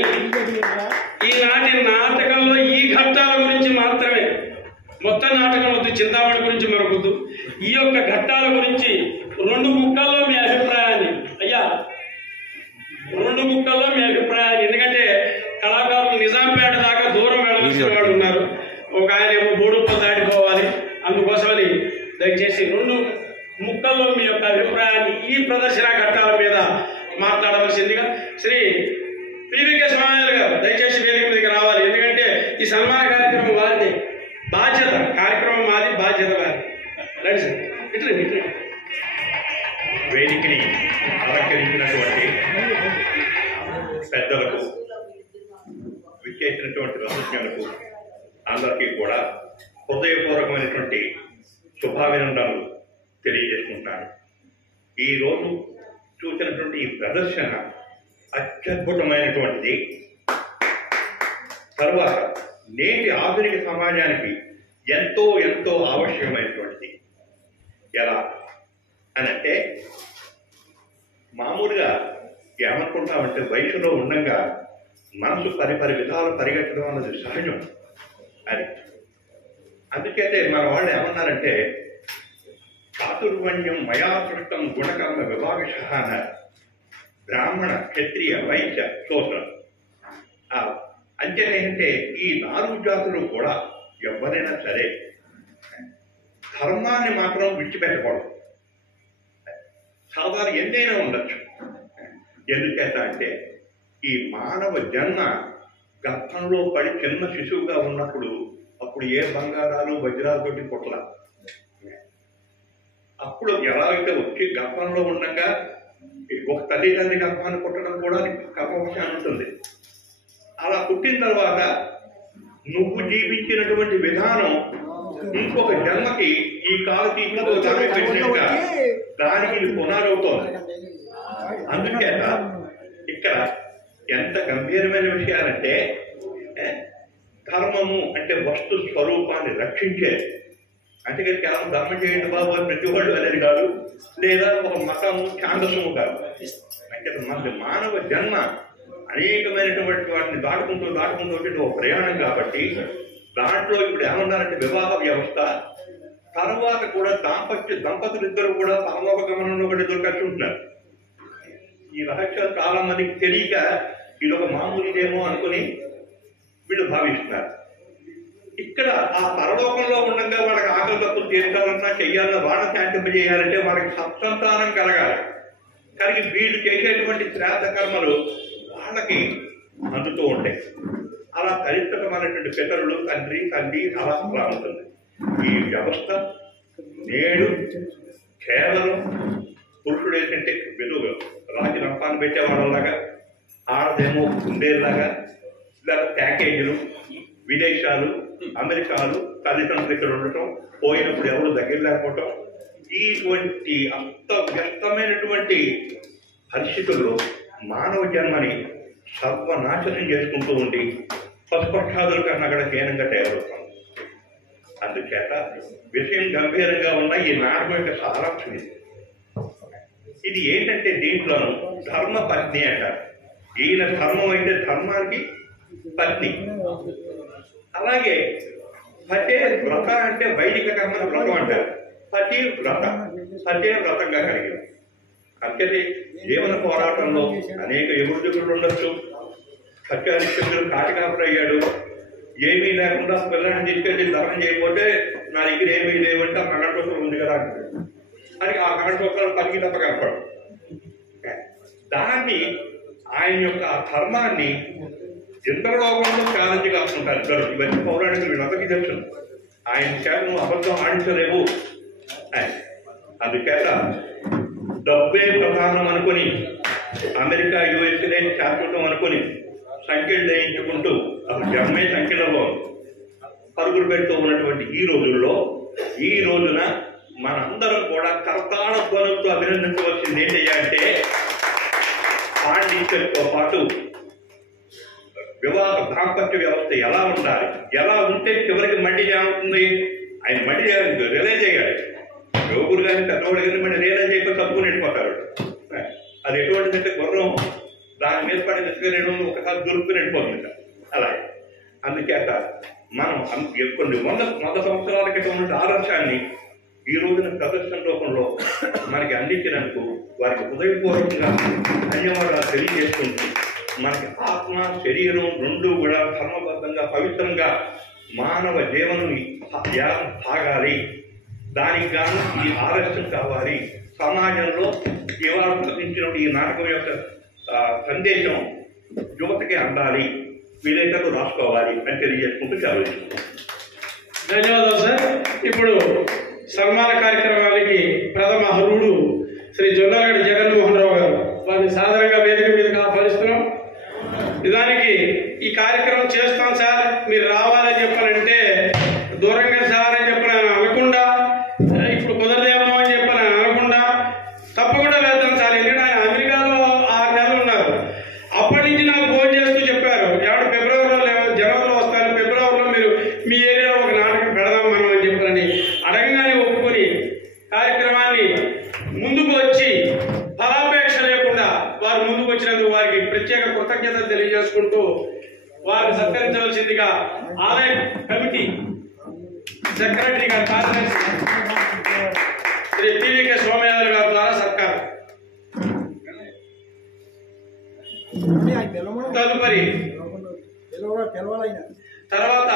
ఈనాటి నాటకంలో ఈ ఘట్టాల గురించి మాత్రమే, మొత్తం నాటకం వద్దు, చింతామణి గురించి మనకొద్దు, ఈ యొక్క ఘట్టాల గురించి 2 ముక్కల్లో మీ అభిప్రాయాన్ని, అయ్యా 2 ముక్కల్లో మీ అభిప్రాయాన్ని, ఎందుకంటే కళాకారులు నిజాంపేట దాకా దూరం వెళ్ళవలసిన వాళ్ళు ఉన్నారు. ఒక ఆయన ఏమో బోడుప్పలు దాటిపోవాలి. అందుకోసమని దయచేసి 2 ముక్కల్లో మీ యొక్క అభిప్రాయాన్ని ఈ ప్రదర్శన ఘట్టాల మీద మాట్లాడవలసిందిగా శ్రీ పివికే స్వామి గారు దయచేసి వేదిక మీదకి రావాలి. ఎందుకంటే ఈ సన్మాన కార్యక్రమం వారిది, బాధ్యత కార్యక్రమం మాది, బాధ్యత వారి. రండి సార్, ఇట్లా వేదికని అలంకరించినటువంటి పెద్దలకు, విచ్చేసినటువంటి రసజ్ఞులకు అందరికీ కూడా హృదయపూర్వకమైనటువంటి శుభాభినందనలు తెలియజేసుకుంటున్నాను. ఈరోజు చూసినటువంటి ఈ ప్రదర్శన అత్యద్భుతమైనటువంటిది. తరువాత నేటి ఆధునిక సమాజానికి ఎంతో ఎంతో ఆవశ్యకమైనటువంటిది. ఎలా అనంటే, మామూలుగా ఏమనుకుంటామంటే వయసులో ఉండగా మనసు పరిపరి విధాలు పరిగెట్టడం అన్నది సహజం. అది అందుకైతే మన వాళ్ళు ఏమన్నారంటే, చాతుర్వణ్యం మయా సృష్టం గుణకర్మ విభాగశ అన్నారు. బ్రాహ్మణ, క్షత్రియ, వైశ్య, శూద్రం. అంతేనంటే ఈ 4 జాతులు కూడా ఎవరైనా సరే ధర్మాన్ని మాత్రం విడిచిపెట్టకూడదు. సాధారణ ఎన్నైనా ఉండొచ్చు. ఎందుచేత అంటే ఈ మానవ జన్మ గర్భంలో పడి చిన్న శిశువుగా ఉన్నప్పుడు అప్పుడు ఏ బంగారాలు వజ్రాలతోటి పుట్ల, అప్పుడు ఎలాగైతే వచ్చి గర్భంలో ఉండగా ఒక తల్లిదండ్రి గర్భాన్ని పుట్టడం కూడా గర్భవశాన్ని ఉంటుంది. అలా పుట్టిన తర్వాత నువ్వు జీవించినటువంటి విధానం ఇంకొక జన్మకి ఈ కాలు తీసుకుగా దానికి ఇది పునరవుతోంది. అందుచేత ఇక్కడ ఎంత గంభీరమైన విషయాలంటే, ధర్మము అంటే వస్తు స్వరూపాన్ని రక్షించేది. అందుకని కేవలం ధర్మం చేయండి బాబు అని ప్రతి వాళ్ళు అనేది కాదు, లేదా ఒక మతము ఛాందసము కాదు. అంటే మన మానవ జన్మ అనేకమైనటువంటి వాటిని దాటుకుంటూ వచ్చి ఒక ప్రయాణం కాబట్టి దాంట్లో ఇప్పుడు ఏమన్నారంటే వివాహ వ్యవస్థ తర్వాత కూడా దంపతులిద్దరూ కూడా పరలోక గమనంలో కూడా ఇద్దరు కలిసి ఉంటున్నారు. ఈ రహస్యాలు చాలా మందికి తెలియక ఇది ఒక మామూలుదేమో అనుకుని వీళ్ళు భావిస్తున్నారు. ఇక్కడ ఆ పరలోకంలో ఉండగా వాళ్ళకి ఆకలి తప్పులు తీర్చాలన్నా చెయ్యాలన్నా వాళ్ళ శాంతింపజేయాలంటే వాళ్ళకి సత్సంతానం కలగాలి. కానీ వీళ్ళు చేసేటువంటి శ్రాద్ధ కర్మలు వాళ్ళకి అందుతూ ఉంటాయి. అలా చరిత్రకమైనటువంటి పితరులు, తండ్రి, తల్లి అలా ఉంటుంది. ఈ వ్యవస్థ నేడు కేవలం పురుషుడు ఏంటంటే వెలుగు రాజు రంపాన్ని పెట్టేవాళ్ళలాగా, ఆడదేమో కుందేలాగా, లేదా ప్యాకేజీలు, విదేశాలు, అమెరికాలు, తల్లిదండ్రులు ఇక్కడ ఉండటం, పోయినప్పుడు ఎవరు దగ్గర లేకపోవటం, ఇటువంటి అంత వ్యక్తమైనటువంటి పరిస్థితుల్లో మానవ జన్మని సర్వనాశనం చేసుకుంటూ ఉండి పశుపక్షాదుల కన్నా కూడా హీనంగా తయారవుతాం. అందుచేత విషయం గంభీరంగా ఉన్న ఈ నాటకం యొక్క సారాంశం ఇది ఏంటంటే దీంట్లోనూ ధర్మ పత్ని అంటారు. ఈయన ధర్మం అయితే ధర్మానికి పత్ని. అలాగే పతే వ్రత అంటే వైదిక కర్మ వ్రతం అంటారు. పతి వ్రత, పతే వ్రతంగా కలిగింది. అందుకని జీవన పోరాటంలో అనేక ఎగురుదిగుళ్ళు ఉండొచ్చు. సత్యానిశ్చంద్రుడు కాటికాపురయ్యాడు. ఏమీ లేకుండా పిల్లల్ని తీసుకెళ్ళి దహనం చేయకపోతే నా దగ్గర ఏమీ లేవంటే ఆ మగటోకలు ఉంది కదా అంటాడు. అది ఆ మగటోకలు పలికి తప్ప కనపడు. దాన్ని ఆయన యొక్క ధర్మాన్ని ఇంద్రలోకంలో ఛాలెంజ్ కాకుంటారు ఇద్దరు. ఇవన్నీ పౌరాణికులు వీళ్ళందరికీ తెలుసు. ఆయన చేత నువ్వు అబద్ధం ఆడించలేవు. అందుచేత డబ్బే ప్రధానం అనుకుని, అమెరికా యుఎస్ఏ శాశ్వతం అనుకుని సంఖ్యలు వేయించుకుంటూ అసలు జన్మే సంఖ్యలలో పరుగులు పెడుతూ ఉన్నటువంటి ఈ రోజుల్లో, ఈ రోజున మనందరం కూడా కర్తాళ ధ్వనులతో అభినందించవలసింది ఏంటి అంటే, పాండిత్యంతో పాటు వివాహ దాంపత్య వ్యవస్థ ఎలా ఉండాలి, ఎలా ఉంటే చివరికి మళ్ళీ ఏమవుతుంది, ఆయన మళ్ళీ రియలైజ్ అయ్యాడు. యువకుడు కానీ పెద్దవాడు కానీ మళ్ళీ రియలైజ్ అయిపోయి తప్పుకుని వెళ్ళిపోతాడు. అది ఎటువంటిదంటే గుర్రం దాని మీద పడి నిసుకునేయడం ఒకసారి దురుపుకుని వెళ్ళిపోతుంది. అలాగే అందుచేత మనం కొన్ని వంద సంవత్సరాల క్రితం ఉన్న ఆదర్శాన్ని ఈ రోజున ప్రదర్శన రూపంలో మనకి అందించినందుకు వారికి హృదయపూర్వకంగా ధన్యవాదాలు తెలియజేస్తుంది. మనకి ఆత్మ శరీరం రెండూ కూడా ధర్మబద్ధంగా పవిత్రంగా మానవ జీవనం సాగాలి. దానికి గాను ఈ ఆలస్యం కావాలి. సమాజంలో ఇవాళ ప్రకటించిన ఈ నాటకం యొక్క సందేశం యువతకి అందాలి, వీలైతే రాసుకోవాలి అని తెలియజేసుకుంటూ చాలు. ధన్యవాదాలు సార్. ఇప్పుడు సన్మాన కార్యక్రమానికి ప్రథమ అర్హుడు శ్రీ జొన్నలగడ్డ జగన్మోహన్ రావు గారు. వారిని సాధారణంగా వేదిక మీదకి ఆహ్వానిస్తున్నాం. నిజానికి ఈ కార్యక్రమం చేస్తాం సార్, మీరు రావాలని చెప్పాలంటే దూరంగా సార్ అని చెప్పిన అనకుండా, ఇప్పుడు కుదరదేమో అని చెప్పిన అనకుండా తప్పకుండా వేద్దాం సార్. ఎందుకంటే ఆయన అమెరికాలో 6 నెలలు ఉన్నారు. అప్పటి నుంచి నాకు ఫోన్ చేస్తూ చెప్పారు, ఎవడు ఫిబ్రవరిలో జనవరిలో వస్తాను, ఫిబ్రవరిలో మీరు మీ ఏరియాలో ఒక నాటకం పెడదాం మనం అని చెప్పారని అడగగానే ఒప్పుకొని కార్యక్రమాన్ని ముందుకు వచ్చి ఫలాపేక్ష లేకుండా వారు ముందుకు వచ్చినందుకు వారికి ప్రత్యేక కృతజ్ఞతలు తెలియజేసుకుంటూ వారిని సత్కరించవలసిందిగా ఆలయ కమిటీ సెక్రటరీ గారు, కార్యదర్శి శ్రీ పివికే సోమయాదవ్ గారి ద్వారా సత్కారం. తదుపరి తర్వాత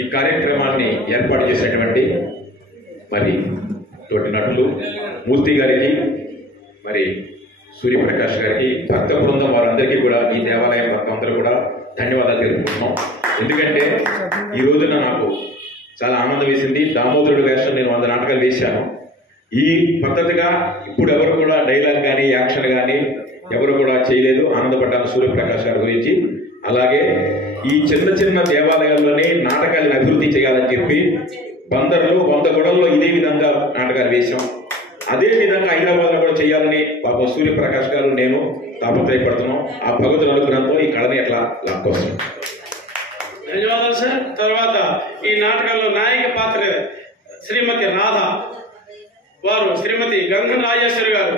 ఈ కార్యక్రమాన్ని ఏర్పాటు చేసినటువంటి మరి తోటి నటులు మూర్తి గారికి, మరి సూర్యప్రకాష్ గారికి, భక్త బృందం వారందరికీ కూడా ఈ దేవాలయం భక్తులందరూ కూడా ధన్యవాదాలు తెలుపుకుంటున్నాం. ఎందుకంటే ఈ రోజున నాకు చాలా ఆనందం వేసింది. దామోదరుడు వేషం నేను 100 నాటకాలు వేశాను. ఈ పద్ధతిగా ఇప్పుడు ఎవరు కూడా డైలాగ్ కానీ యాక్షన్ కానీ ఎవరు కూడా చేయలేదు. ఆనందపడ్డాను సూర్యప్రకాష్ గారి గురించి. అలాగే ఈ చిన్న చిన్న దేవాలయాల్లోనే నాటకాలను అభివృద్ధి చేయాలని చెప్పి బందర్లో 100 గొడవల్లో ఇదే విధంగా నాటకాలు వేశాం. అదే విధంగా హైదరాబాద్లో కూడా చేయాలని పాపం సూర్యప్రకాష్ గారు నేను తాపత్రయపడుతున్నాం. ఆ భగవతుల అనుగ్రహంతో ఈ కళని ఎట్లా లాక్కొస్తాం. ధన్యవాదాలు సార్. తర్వాత ఈ నాటకంలో నాయక పాత్ర శ్రీమతి రాధ, వారు శ్రీమతి గంధం రాజేశ్వరి గారు.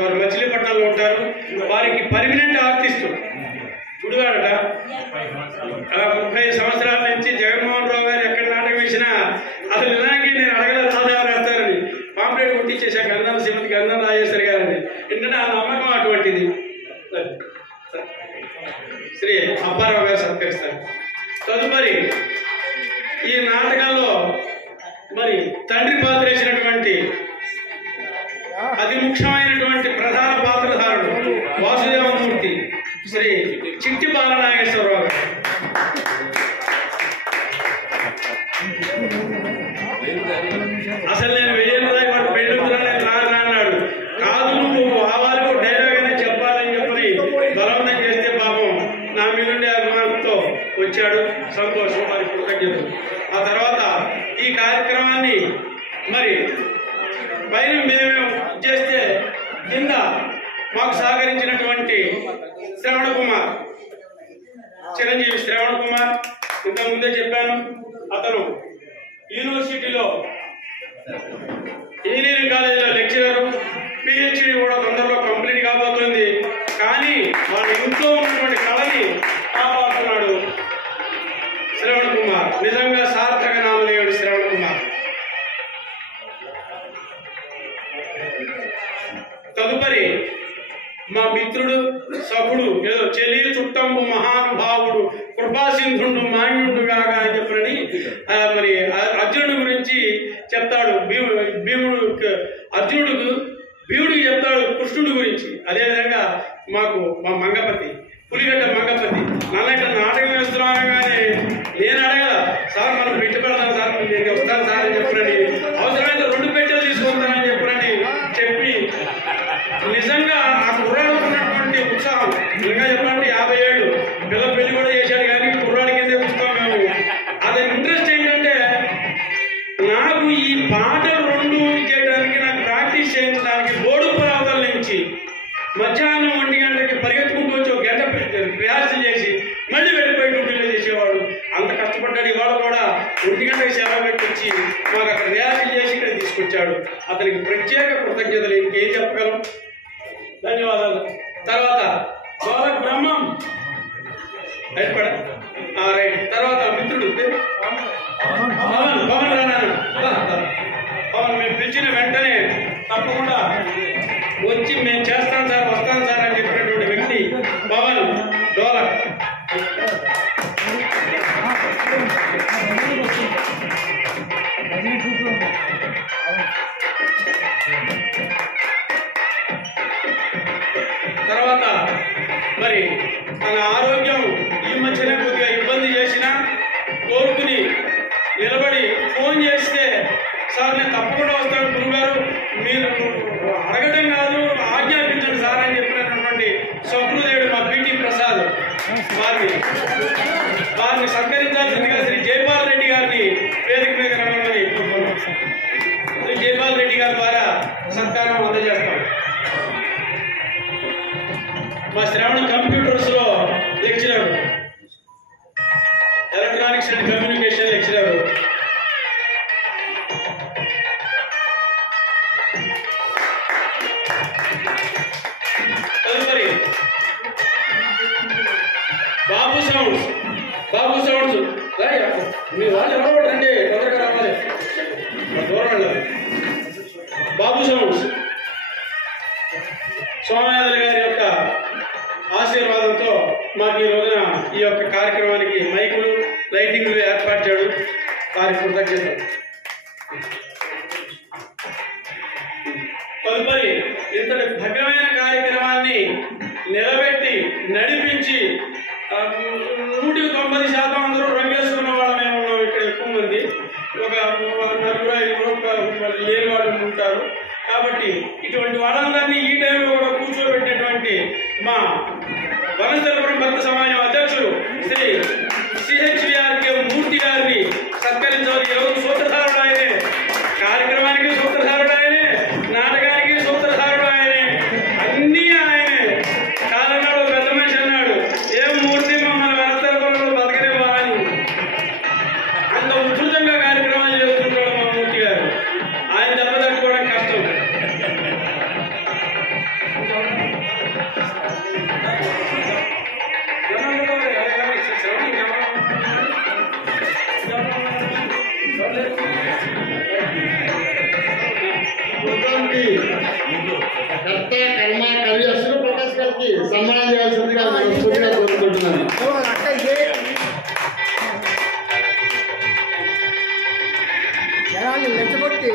వారు మచిలీపట్నంలో ఉంటారు. వారికి పర్మినెంట్ ఆర్టిస్ట్ గుడివాడట. 30 సంవత్సరాల నుంచి జగన్మోహన్ రావు గారు ఎక్కడ నాటకం వేసినా అసలు ఇలాగే నేను అడగలేదు రాధా వేస్తారని పాంప్లెట్ కొట్టించేసా శ్రీమతి గంధం రాజేశ్వరి గారని. ఎందుకంటే ఆ నమ్మకం అటువంటిది. శ్రీ అప్పారావు గారు సత్కరిస్తారు. తదుపరి ఈ నాటకంలో మరి తండ్రి పాత్ర వేసినటువంటి అతి ముఖ్యమైనటువంటి ప్రధాన పాత్రధారుడు వాసుదేవమూర్తి శ్రీ చిట్టి బాలనాగేశ్వరరావు గారు. సంతోషం, మరి కృతజ్ఞతలు. ఆ తర్వాత ఈ కార్యక్రమాన్ని మరి పైన మేము చేస్తే కింద మాకు సహకరించినటువంటి శ్రవణ కుమార్, చిరంజీవి శ్రవణ కుమార్, ఇంతకుముందే చెప్పాను, అతను యూనివర్సిటీలో ఇంజనీరింగ్ కాలేజీలో లెక్చరరు, పిహెచ్డి కూడా తొందరలో కంప్లీట్ కాబోతుంది. కానీ వాళ్ళ ఇంట్లో ఉన్నటువంటి కళని కాపాడుతున్నాడు శ్రవణ కుమార్. నిజంగా సార్థక నామదేవుడు శ్రవణ కుమార్. తదుపరి మా మిత్రుడు, సఖుడు, ఏదో చెలి చుట్టంబు మహానుభావుడు, కృపాసింధుడు మాన్యుడు కాగా అని చెప్పని మరి అర్జునుడి గురించి చెప్తాడు. భీముడు అర్జునుడు భీముడికి చెప్తాడు కృష్ణుడి గురించి. అదేవిధంగా మాకు మా మంగపతి, పులిగడ్డ మంగపతి, నల్లట నాటకం వేస్తున్నాగానే నేను అడగల, సార్ మనం పెట్టి పెడతాను సార్, నేను వస్తాను సార్ అని చెప్పినని, అవసరమైతే 2 పెట్టెలు తీసుకుంటానని చెప్పినని చెప్పి నిజంగా ఆ కుర్రాడు ఉన్నటువంటి ఉత్సాహం, నిజంగా చెప్పాలంటే 50 ఏళ్ళు పిల్ల పెళ్లి కూడా చేశాడు, కానీ కుర్రాడి కిందే చూస్తాం మేము. అతని ఇంట్రెస్ట్ ఏంటంటే నాకు ఈ పాటలు 2 చేయడానికి, నాకు ప్రాక్టీస్ చేయించడానికి బోడుపురావతల నుంచి మధ్యాహ్నం 1 గంటకి పరిగెత్తుకుంటూ వచ్చి 1 గంట రిహార్సల్ చేసి మళ్ళీ వెళ్ళిపోయి డ్యూటీలో చేసేవాడు. అంత కష్టపడ్డాడు. ఇవాళ కూడా 1 గంటకి సేవ పెట్టించి మాకు అక్కడ రిహార్సల్ చేసి ఇక్కడ తీసుకొచ్చాడు. అతనికి ప్రత్యేక కృతజ్ఞతలు. ఇంకేం చెప్పగలం? ధన్యవాదాలు. తర్వాత బాలక బ్రహ్మం రైట్. తర్వాత మిత్రుడు పవన్ రానాను. పవన్ మేము పిలిచిన వెంటనే తప్పకుండా వచ్చి మేము చేస్తాం సార్, వస్తాం సార్ అని చెప్పినటువంటి వ్యక్తి పవన్ డోలక్. తర్వాత మరి తన ఆరోగ్యం ఈ మధ్యనే కొద్దిగా ఇబ్బంది చేసినా కోరుకుని నిలబడి ఫోన్ చేస్తే, సార్ నేను తప్పకుండా వస్తాను గురుగారు, మీరు అడగటం కాదు ఆజ్ఞాపించండి సార్ అని చెప్పినటువంటి సహృదయుడు మా పిటి ప్రసాద్, వారిని సత్కరించాల్సిందిగా శ్రీ జైపాల్ రెడ్డి గారిని వేదిక మీద రమ్మని కోరుకున్నాం. శ్రీ జైపాల్ రెడ్డి గారి ద్వారా సత్కారం అందజేస్తాం. మా శ్రవణ కంప్యూటర్స్ లో lecturer, electronics and communication lecturer. తదుపరి బాబు సౌండ్స్. మీ వాళ్ళు ఎవరు రండి, తొందరగా రావాలి, దూరం వెళ్ళాలి. బాబు సౌండ్స్ సోమయాదల గారి యొక్క ఆశీర్వాదంతో మాకు ఈ రోజున ఈ యొక్క కార్యక్రమానికి మైకులు, లైటింగ్లు ఏర్పాటు చేయడం వారి కృతజ్ఞతలు. తదుపరి ఇంతటి భవ్యమైన కార్యక్రమాన్ని నిలబెట్టి నడిపించి 190% అందరూ రంగేసుకున్న వాళ్ళమే ఉన్నాం. ఇక్కడ ఎక్కువ మంది, ఒక 4-5 లేని వాళ్ళు ఉంటారు. కాబట్టి ఇటువంటి వాళ్ళందరినీ ఈ టైంలో కూడా కూర్చోబెట్టినటువంటి మా వనస్థలపురం భక్త సమాజం అధ్యక్షులు శ్రీ సిహెచ్విఆర్కే మూర్తి గారిని సత్కరించవాలి. ఎవరు సూత్రధారుడు ఆయనే, కార్యక్రమానికి సూత్రధారుడు ఆయనే, నాటకానికి సూత్రధారుడు ఆయనే, అన్నీ ఆయనే. కాలనాడు పెద్ద మనిషి అన్నాడు, ఏం మూర్తి మమ్మల్ని వనస్థలపురంలో బతకనివ్వా అని. అంత ఉధృతంగా కార్యక్రమాలు చేస్తుంటాడు మా మూర్తి గారు. ఆయన దెబ్బ తట్టుకోవడం కష్టం. కర్త కర్మ కవి అసలు ప్రకాష్ గారికి సన్మానం చేయాల్సిందిగా కోరుకుంటున్నాను. రెచ్చగొట్టి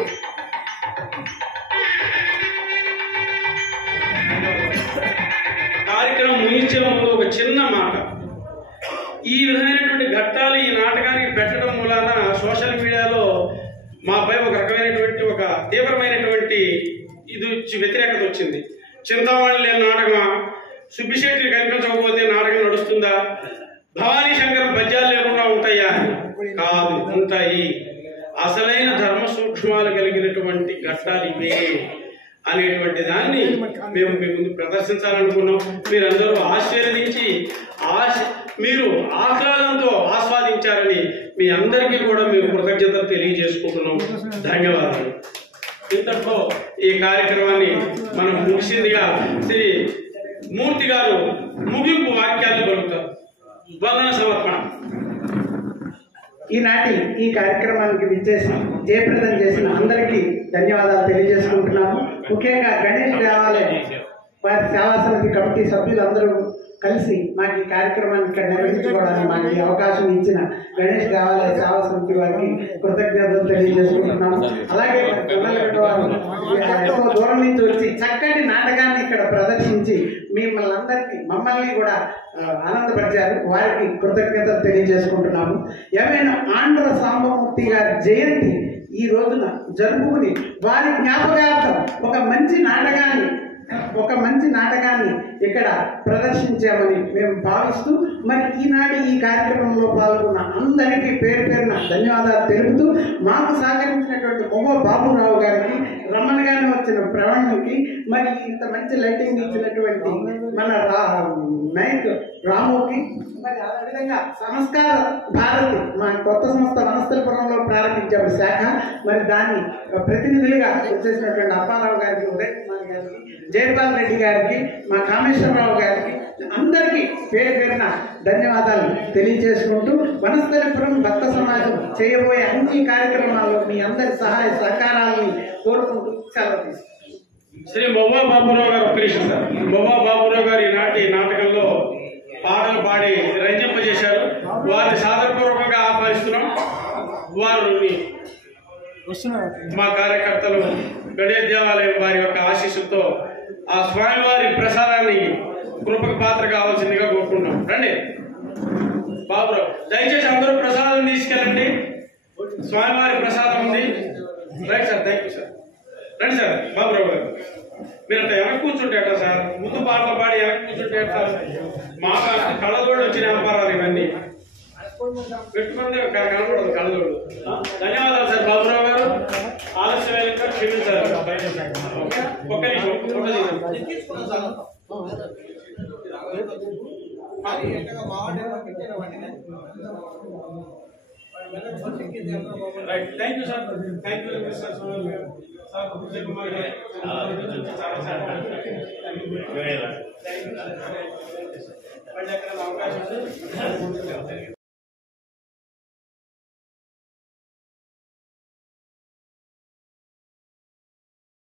కార్యక్రమం ముగించే ముందు ఒక చిన్న మాట. ఈ విధమైనటువంటి ఘట్టాలు ఈ నాటకానికి పెట్టడం మూలాన సోషల్ మీడియాలో మాపై ఒక రకమైనటువంటి ఒక తీవ్రమైనటువంటి ఇది వ్యతిరేకత వచ్చింది. చింతామణి లేని నాటకమా, సుబ్బిశెట్టి కనిపించకపోతే నాటకం నడుస్తుందా, భవానీ శంకరం పద్యాలు లేకుండా ఉంటాయి. అసలైన ధర్మ సూక్ష్మాలు కలిగినటువంటి ఘట్టాలు ఇవే అనేటువంటి దాన్ని మేము మీ ముందు ప్రదర్శించాలనుకున్నాం. మీరందరూ ఆశీర్వదించి మీరు ఆహ్లాదంతో ఆస్వాదించారని మీ అందరికీ కూడా మేము కృతజ్ఞతలు తెలియజేసుకుంటున్నాం. ధన్యవాదాలు. ఇంతట్లో ఈ కార్యక్రమాన్ని మనం ముగిసిందిగా శ్రీ మూర్తి గారు ముగింపు వాక్యాలు పలుకుతారు. వందన సమర్పణ. ఈనాటి ఈ కార్యక్రమానికి విచ్చేసి జయప్రదం చేసిన అందరికీ ధన్యవాదాలు తెలియజేసుకుంటున్నాము. ముఖ్యంగా గణేష్ దేవాలయం వారి సేవా సమితి కమిటీ సభ్యులందరూ కలిసి మాకు ఈ కార్యక్రమాన్ని ఇక్కడ నిర్వహించుకోవడానికి మాకు ఈ అవకాశం ఇచ్చిన గణేష్ దేవాలయ సేవా సమితి వారికి కృతజ్ఞతలు తెలియజేసుకుంటున్నాము. అలాగే వారు ఎంతో దూరం నుంచి వచ్చి చక్కటి నాటకాన్ని ఇక్కడ ప్రదర్శించి మమ్మల్ని కూడా ఆనందపరిచారు. వారికి కృతజ్ఞతలు తెలియజేసుకుంటున్నాము. ఏమైనా ఆంధ్ర సాంబమూర్తి గారి జయంతి ఈ రోజున జరుపుకుని వారి జ్ఞాపకార్థం ఒక మంచి నాటకాన్ని ఇక్కడ ప్రదర్శించామని మేము భావిస్తూ మరి ఈనాడు ఈ కార్యక్రమంలో పాల్గొన్న అందరికీ పేరు పేరున ధన్యవాదాలు తెలుపుతూ మాకు సహకరించినటువంటి మొగ బాబురావు గారికి, రమణ గారిని వచ్చిన ప్రవణ్కి, మరి ఇంత మంచి లైటింగ్ ఇచ్చినటువంటి మన నాయక్ రాముకి, మరి అదేవిధంగా సంస్కార భారతి మా కొత్త సంస్థ వనస్థలపురంలో ప్రారంభించాము శాఖ, మరి దాన్ని ప్రతినిధులుగా వచ్చేసినటువంటి అప్పారావు గారికి, ఉదయ్ కుమార్ గారికి, జయపాల్ రెడ్డి గారికి, మా కామేశ్వరరావు గారికి అందరికీ పేరు పేరున ధన్యవాదాలు తెలియజేసుకుంటూ వనస్థలిపురం భక్త సమాజం చేయబోయే అన్ని కార్యక్రమాల్లో మీ అందరి సహాయ సహకారాలని కోరుకుంటూ సెలవు తీసుకుంటాం. శ్రీ మొవ్వా బాబురావు గారు ఒక్కరిస్తారు. మొవ్వా బాబురావు గారు ఈనాటి నాటకంలో పాటలు పాడి రంజింపజేశారు. వారిని సాదరపూర్వకంగా ఆహ్వానిస్తున్నాం. వారిని మా కార్యకర్తలు గణేష్ దేవాలయం వారి యొక్క ఆశీస్సులతో ఆ స్వామివారి ప్రసాదాన్ని కృపకు పాత్ర కావాల్సిందిగా కోరుకుంటున్నాం. రండి బాబురావు, దయచేసి అందరూ ప్రసాదం తీసుకెళ్ళండి. స్వామివారి ప్రసాదం ఉంది. Right sir, thank you sir. రండి సార్. బాబురావు గారు మీరు అంటే వెనక్కి కూర్చుంటే అట్లా సార్, ముందు పాటలు పాడి వెనక్కి కూర్చుంటే సార్. మా కళ్ళదోడు వచ్చిన వ్యాపారాలు ఇవన్నీ పెట్టుకుంటే కనబడదు కళ్ళదోడు. ధన్యవాదాలు సార్ బాబురావు గారు. ఆలస్యమైన క్షమించారు. ఒక్క నిమిషం. Right, thank you sir. Thank you sir. Sir Vijay Kumar గారు అవకాశం